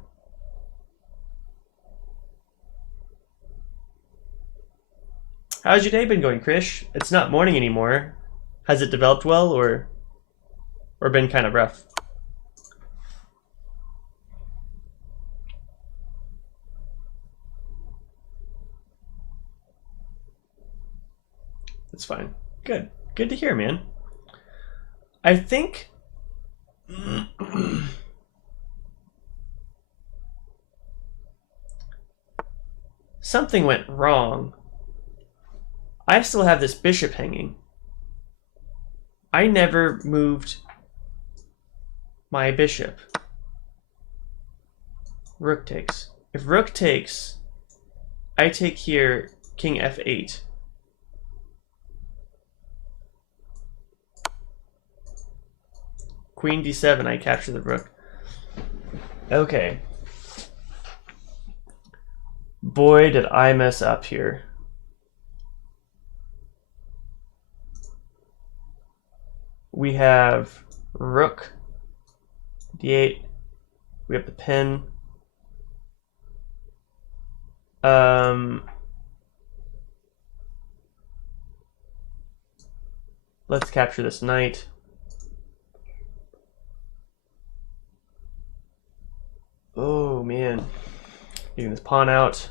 How's your day been going, Krish? It's not morning anymore. Has it developed well, or been kind of rough? That's fine. Good. Good to hear, man. I think something went wrong. I still have this bishop hanging. I never moved my bishop. Rook takes. If rook takes, I take here, king f8. Queen d7, I capture the rook. Okay. Boy, did I mess up here. We have rook d8. We have the pin. Let's capture this knight. Oh man, getting this pawn out,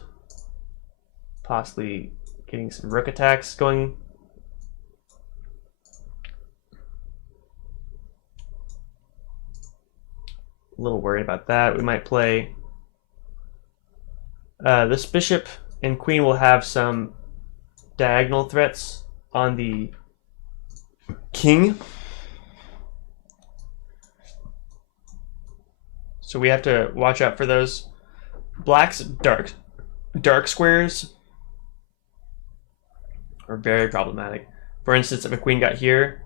possibly getting some rook attacks going. A little worried about that. We might play this bishop and queen will have some diagonal threats on the king. So we have to watch out for those. Black's dark squares are very problematic. For instance, if a queen got here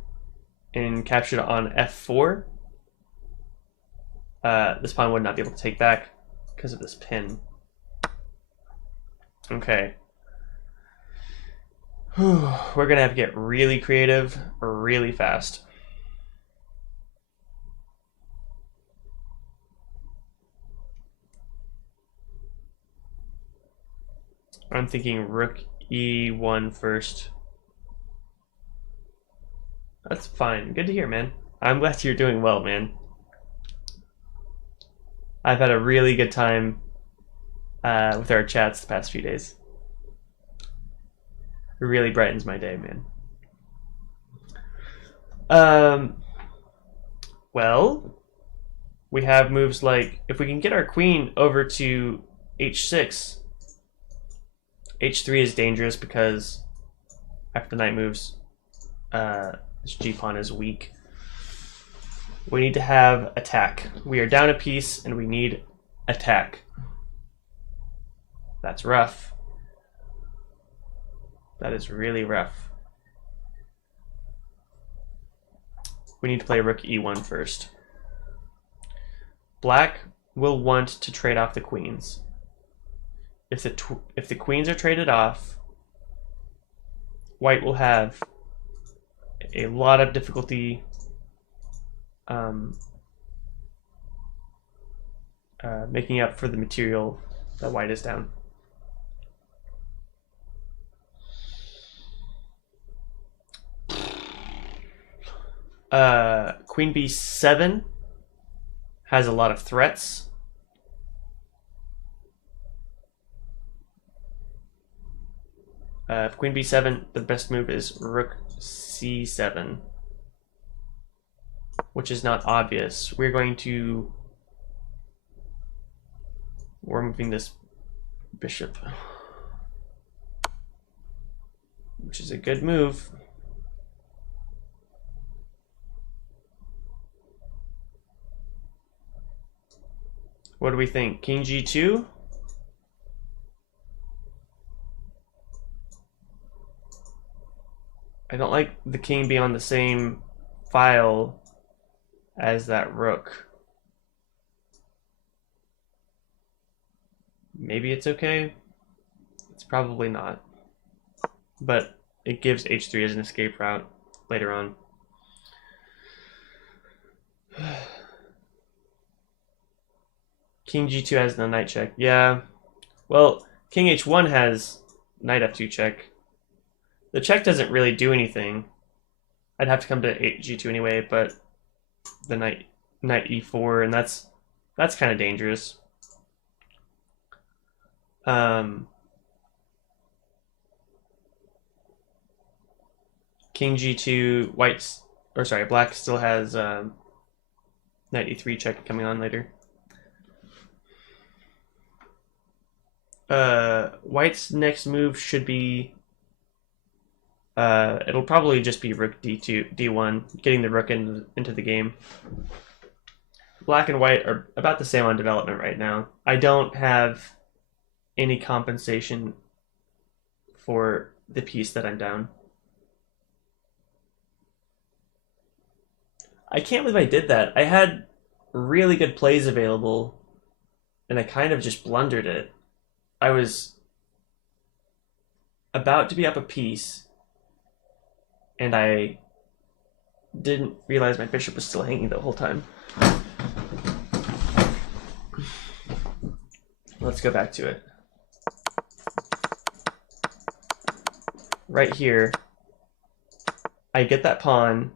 and captured on f4, this pawn would not be able to take back because of this pin. Okay. We're gonna have to get really creative really fast. I'm thinking rook e1 first. That's fine. Good to hear, man. I'm glad you're doing well, man. I've had a really good time with our chats the past few days. It really brightens my day, man. Well, we have moves like, if we can get our queen over to h6, h3 is dangerous because after the knight moves, this g-pawn is weak. We need to have attack. We are down a piece and we need attack. That's rough. That is really rough. We need to play rook e1 first. black will want to trade off the queens. If the queens are traded off, white will have a lot of difficulty making up for the material that white is down. Queen b7 has a lot of threats. Queen b7, the best move is rook c7, which is not obvious. We're moving this bishop, which is a good move. What do we think? King g2? I don't like the king being on the same file as that rook. Maybe it's okay. It's probably not. But it gives h3 as an escape route later on. King g2 has no knight check. Yeah. Well, king h1 has knight f2 check. The check doesn't really do anything. I'd have to come to g2 anyway, but the knight e4, and that's kind of dangerous. King g2, black still has knight e3 check coming on later. White's next move should be it'll probably just be rook d2, d1, getting the rook into the game. Black and white are about the same on development right now. I don't have any compensation for the piece that I'm down. I can't believe I did that. I had really good plays available, and I kind of just blundered it. I was about to be up a piece, and I didn't realize my bishop was still hanging the whole time. Let's go back to it. Right here, I get that pawn,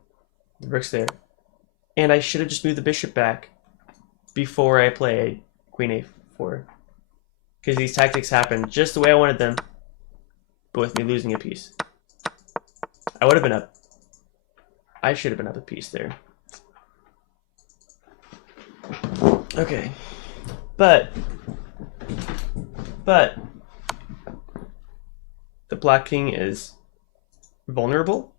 the rook's there, and I should have just moved the bishop back before I play queen a4. Because these tactics happen just the way I wanted them, but with me losing a piece. I would have been up. I should have been up a piece there. Okay. But the black king is vulnerable.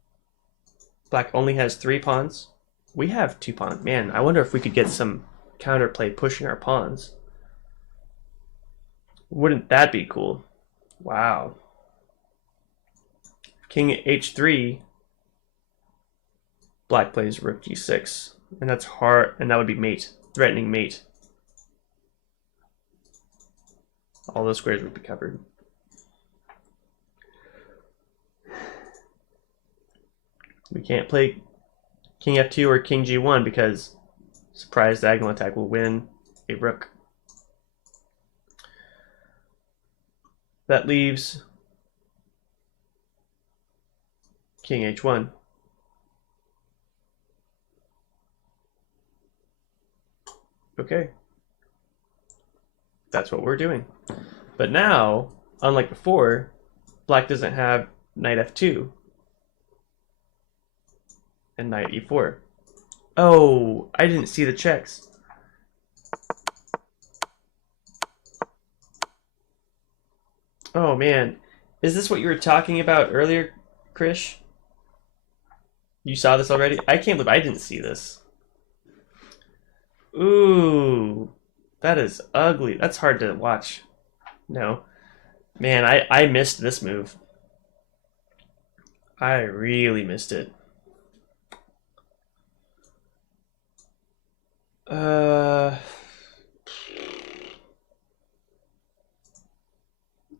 Black only has 3 pawns. We have 2 pawns. Man, I wonder if we could get some counterplay pushing our pawns. Wouldn't that be cool? Wow. King h3. Black plays rook g6. And that's hard, and that would be mate. Threatening mate. All those squares would be covered. We can't play king f2 or king g1 because surprise diagonal attack will win a rook. That leaves king h1. Okay. That's what we're doing. But now, unlike before, black doesn't have knight f2 and knight e4. Oh, I didn't see the checks. Oh man, is this what you were talking about earlier, Krish? You saw this already? I can't believe I didn't see this. Ooh, that is ugly. That's hard to watch. No. Man, I missed this move. I really missed it.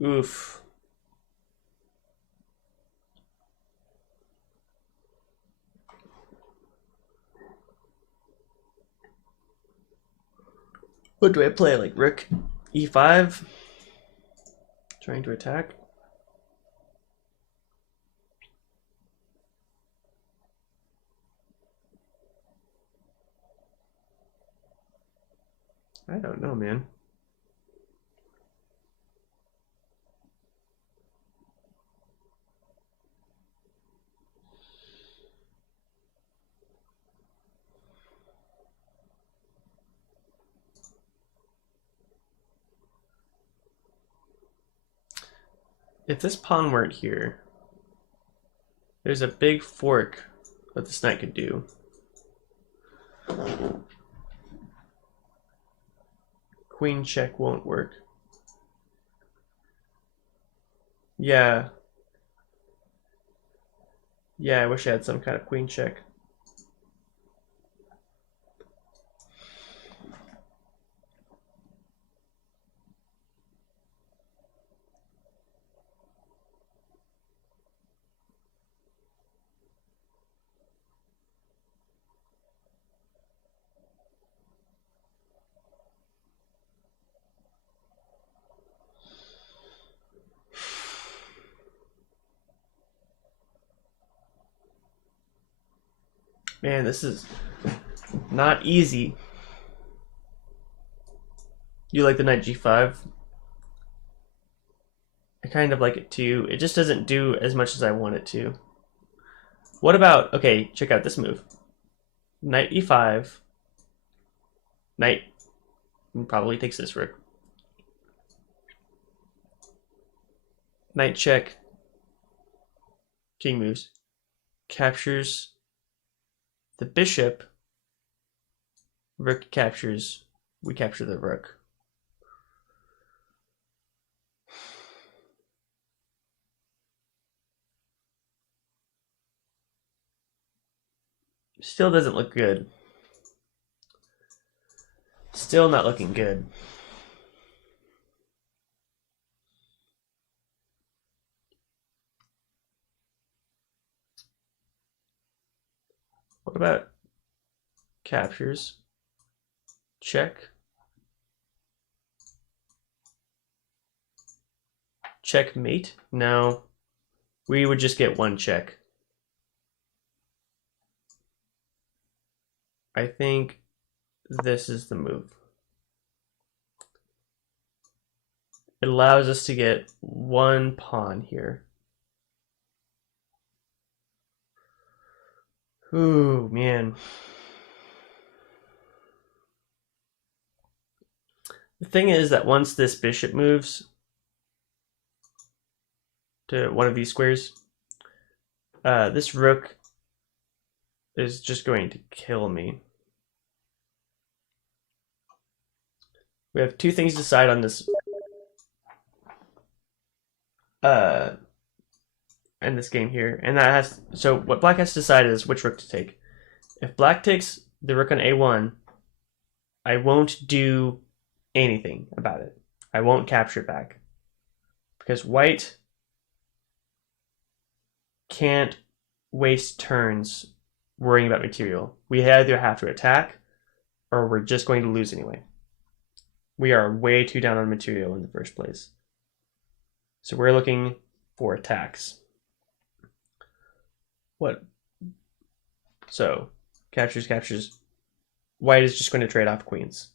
Oof. What do I play? Like rook e5? Trying to attack? I don't know, man. If this pawn weren't here, there's a big fork that this knight could do. Queen check won't work. Yeah. Yeah, I wish I had some kind of queen check. Man, this is not easy. You like the knight g5? I kind of like it too. It just doesn't do as much as I want it to. What about, okay, check out this move. Knight e5. Knight probably takes this rook. Knight check. King moves. Captures the bishop. Rook captures. We capture the rook. Still doesn't look good. Still not looking good. What about captures? Check. Checkmate? No. We would just get one check. I think this is the move. It allows us to get one pawn here. Ooh, man. The thing is that once this bishop moves to one of these squares, this rook is just going to kill me. We have two things to decide on this in this game here, and that has, so what black has to decide is which rook to take. If black takes the rook on a1, I won't do anything about it. I won't capture it back because white can't waste turns worrying about material. We either have to attack or we're just going to lose anyway. We are way too down on material in the first place. So we're looking for attacks. What? So, captures. White is just going to trade off queens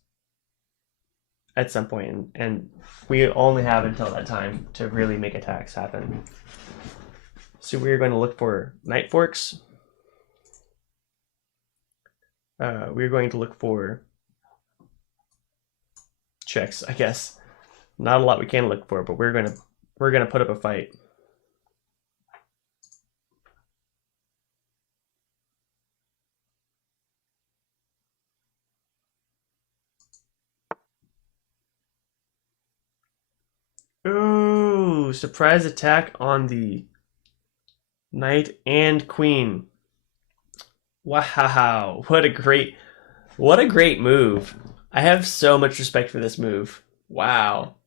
at some point, and we only have until that time to really make attacks happen. So we're going to look for knight forks. We're going to look for checks, I guess. Not a lot we can look for, but we're gonna put up a fight. Ooh, surprise attack on the knight and queen. Wow, what a great move. I have so much respect for this move. Wow.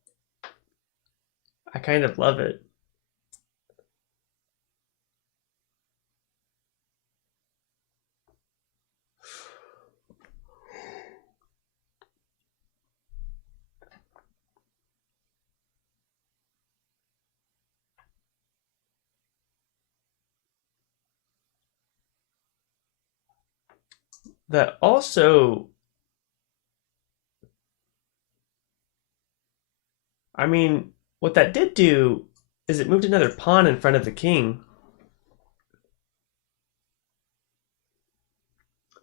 I kind of love it. That also, I mean, what that did do is it moved another pawn in front of the king.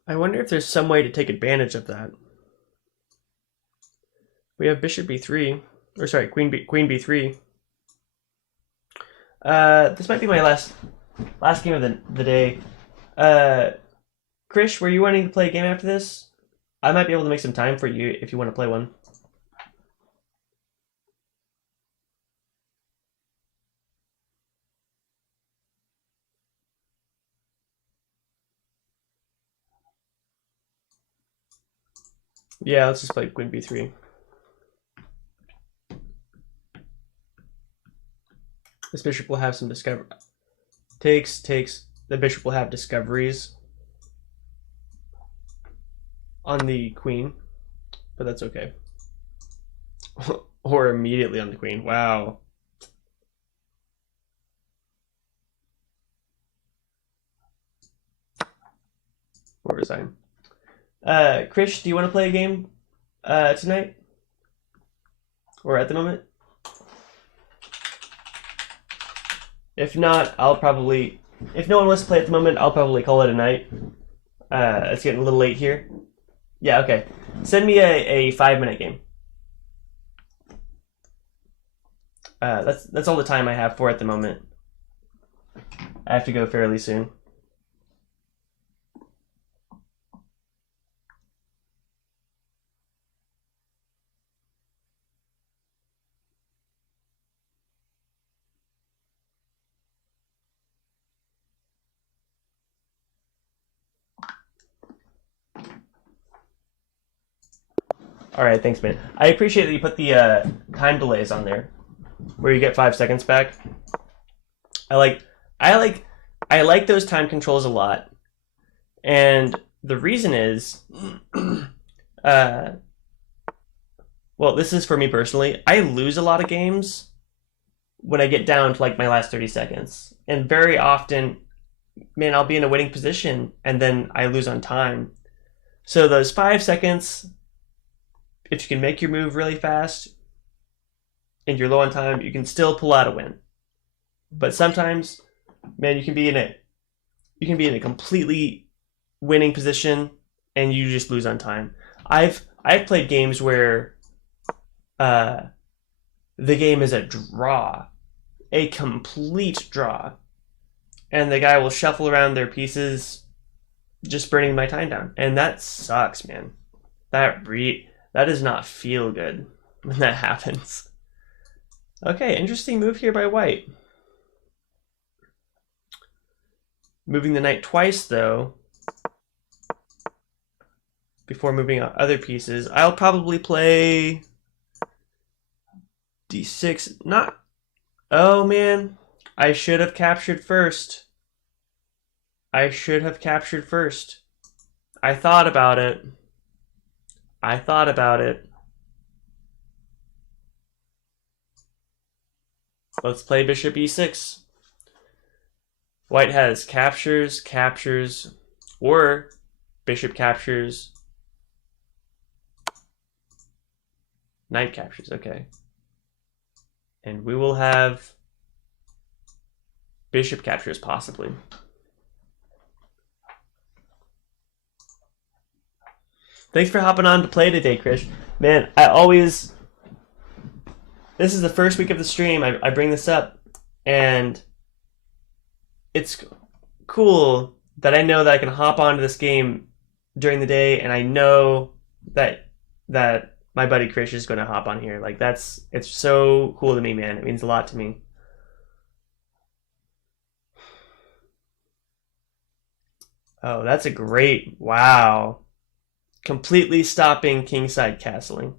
I wonder if there's some way to take advantage of that. We have bishop b3, or sorry, queen b3. This might be my last game of the day. Krish, were you wanting to play a game after this? I might be able to make some time for you if you want to play one. Yeah, let's just play queen b3. This bishop will have some discovery. Takes. The bishop will have discoveries on the queen, but that's okay. Or immediately on the queen. Wow. Or resign. Krish, do you want to play a game tonight? Or at the moment? If not, I'll probably... If no one wants to play at the moment, I'll probably call it a night. It's getting a little late here. Yeah, okay. Send me a 5-minute game. That's all the time I have for at the moment. I have to go fairly soon. All right, thanks, man. I appreciate that you put the time delays on there, where you get 5 seconds back. I like those time controls a lot, and the reason is, well, this is for me personally. I lose a lot of games when I get down to like my last 30 seconds, and very often, man, I'll be in a winning position and then I lose on time. So those 5 seconds, if you can make your move really fast and you're low on time, you can still pull out a win. But sometimes, man, you can be in a completely winning position and you just lose on time. I've played games where the game is a draw, a complete draw, and the guy will shuffle around their pieces, just burning my time down, and that sucks, man. That does not feel good when that happens. Okay, interesting move here by white. Moving the knight twice, though, before moving on other pieces. I'll probably play d6. Not... Oh, man. I should have captured first. I thought about it. Let's play bishop e6. White has captures, or bishop captures, knight captures, okay. And we will have bishop captures, possibly. Thanks for hopping on to play today, Krish. Man, this is the first week of the stream, I bring this up, and it's cool that I know that I can hop onto this game during the day, and I know that my buddy Krish is going to hop on here. Like, it's so cool to me, man. It means a lot to me. Oh, that's a great... Wow. Completely stopping kingside castling.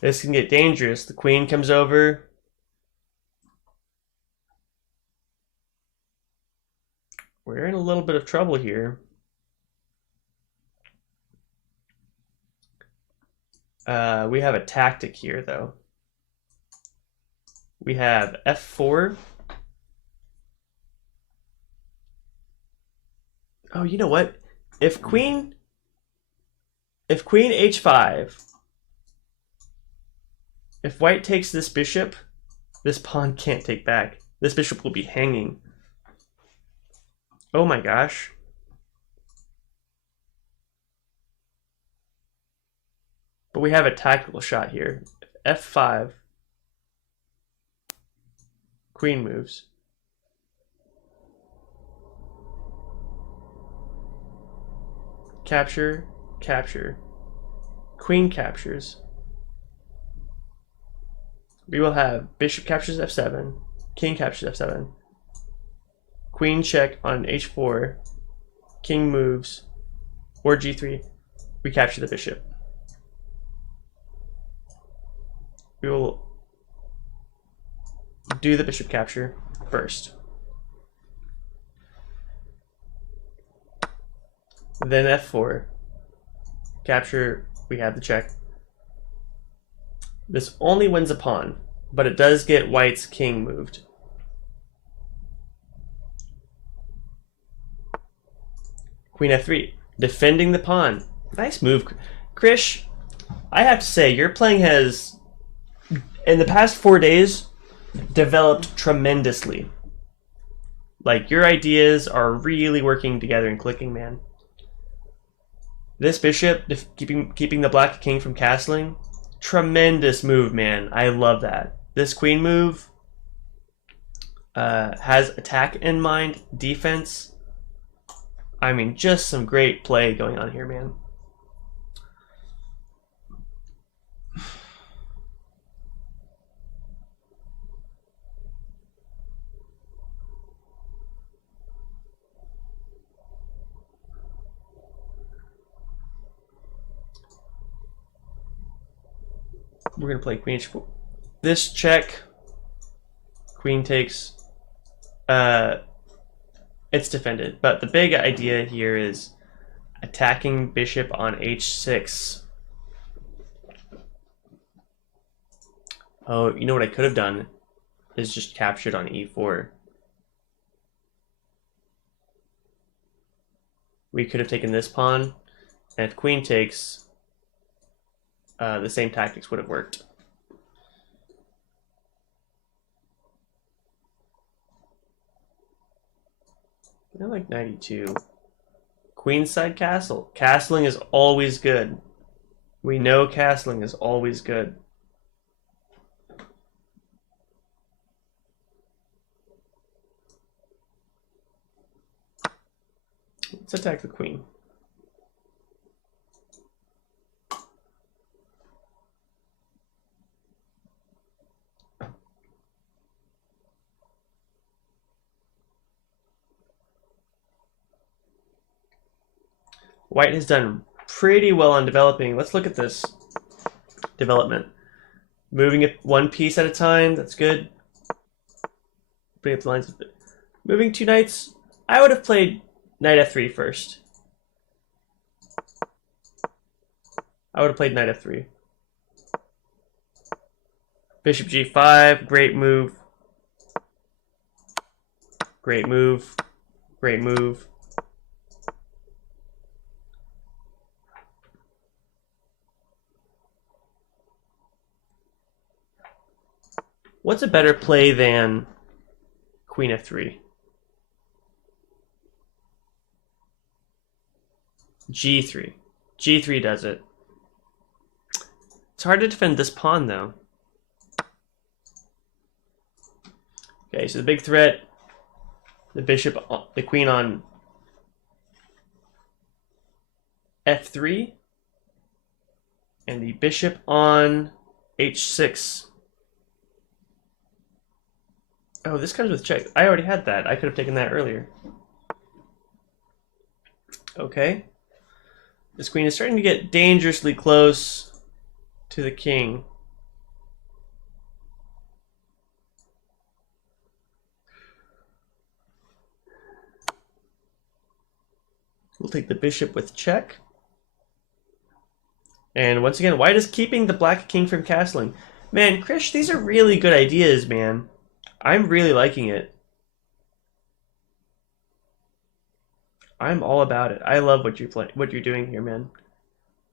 This can get dangerous. The queen comes over. We're in a little bit of trouble here. We have a tactic here, though. We have f4. Oh, you know what? If queen h5, if white takes this bishop, this pawn can't take back. This bishop will be hanging. Oh my gosh. But we have a tactical shot here. f5. Queen moves. Capture, capture. Queen captures. We will have bishop captures f7, king captures f7, queen check on h4, king moves, or g3. We capture the bishop. We will do the bishop capture first. Then f4. Capture, we have the check. This only wins a pawn, but it does get white's king moved. Queen f3, defending the pawn. Nice move. Krish, I have to say, your playing has, in the past 4 days, developed tremendously. Like, your ideas are really working together and clicking, man. This bishop, keeping the black king from castling, tremendous move, man. I love that. This queen move has attack in mind, defense. I mean, just some great play going on here, man. We're gonna play queen h4. This check, queen takes, it's defended. But the big idea here is attacking bishop on h6. Oh, you know what I could have done is just captured on e4. We could have taken this pawn, and if queen takes, the same tactics would have worked. I like 92. Queenside castle. Castling is always good. We know castling is always good. Let's attack the queen. White has done pretty well on developing. Let's look at this development. Moving it one piece at a time, that's good. Putting up the lines. Moving 2 knights, I would have played knight f3 first. I would have played knight f3. Bishop g5, great move. Great move. Great move. What's a better play than queen f3? g3. g3 does it. It's hard to defend this pawn, though. Okay, so the big threat, the bishop, the queen on f3, and the bishop on h6. Oh, this comes with check. I already had that. I could have taken that earlier. Okay. This queen is starting to get dangerously close to the king. We'll take the bishop with check. And once again, white is keeping the black king from castling. Man, Krish, these are really good ideas, man. I'm really liking it. I'm all about it. I love what you're doing here, man.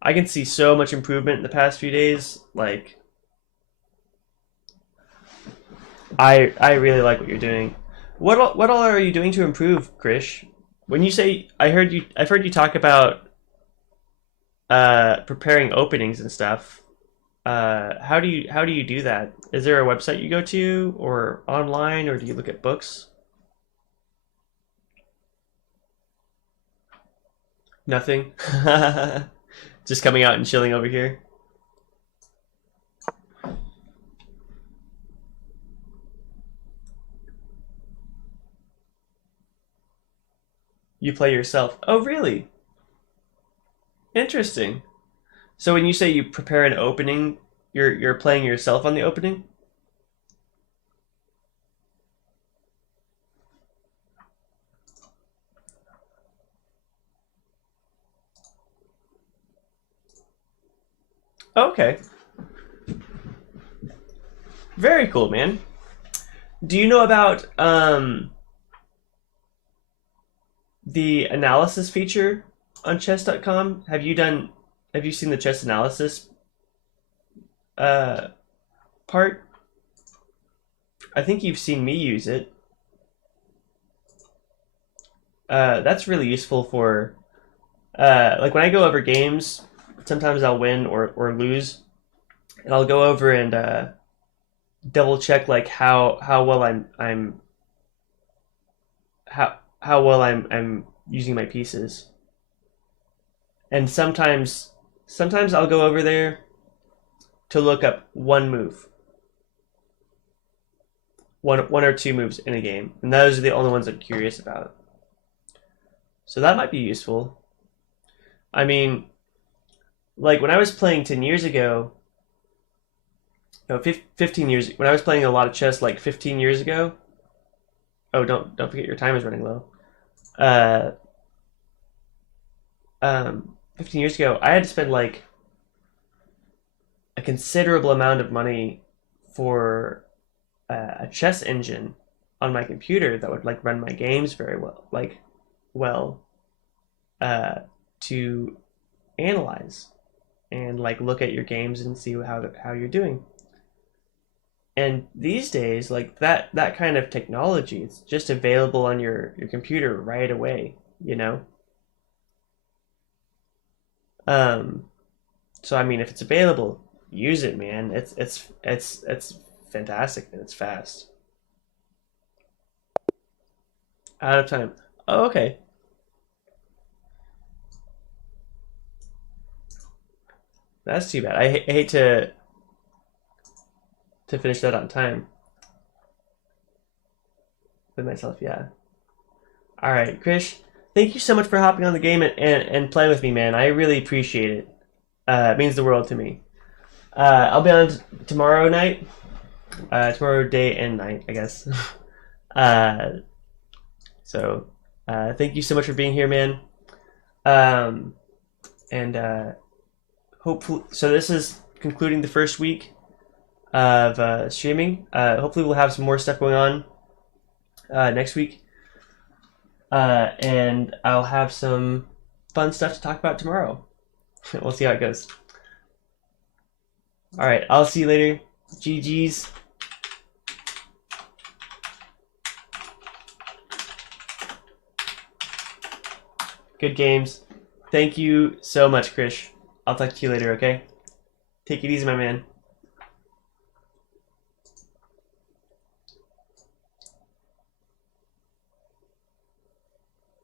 I can see so much improvement in the past few days. Like, I really like what you're doing. What all are you doing to improve, Krish? When you say I've heard you talk about preparing openings and stuff. How do you do that? Is there a website you go to, or online, or do you look at books? Nothing. Just coming out and chilling over here. You play yourself. Oh, really? Interesting. So when you say you prepare an opening, you're playing yourself on the opening? Okay. Very cool, man. Do you know about the analysis feature on chess.com? Have you seen the chess analysis uh part? I think you've seen me use it. That's really useful for like when I go over games, sometimes I'll win or lose, and I'll go over and double check like how well I'm how well I'm using my pieces. And sometimes I'll go over there to look up one move, one or two moves in a game, and those are the only ones I'm curious about. So that might be useful. I mean, like when I was playing 10 years ago, no, 15 years, when I was playing a lot of chess like 15 years ago. Oh, don't forget your time is running low. Uh, 15 years ago, I had to spend like a considerable amount of money for a chess engine on my computer that would like run my games very well, well, uh, to analyze and like look at your games and see how you're doing. And these days, like that kind of technology, it's just available on your computer right away, you know? Um, so I mean, if it's available, use it, man. It's fantastic and it's fast. Out of time. Oh, okay. That's too bad. I hate to finish that on time with myself. Yeah. All right, Krish. Thank you so much for hopping on the game and playing with me, man. I really appreciate it. It means the world to me. I'll be on tomorrow night. Tomorrow day and night, I guess. uh, so thank you so much for being here, man. Um, and hopefully, so this is concluding the first week of streaming. Hopefully, we'll have some more stuff going on next week, and I'll have some fun stuff to talk about tomorrow. We'll see how it goes. All right, I'll see you later. GG's. Good games. Thank you so much, Krish. I'll talk to you later, okay? Take it easy, my man.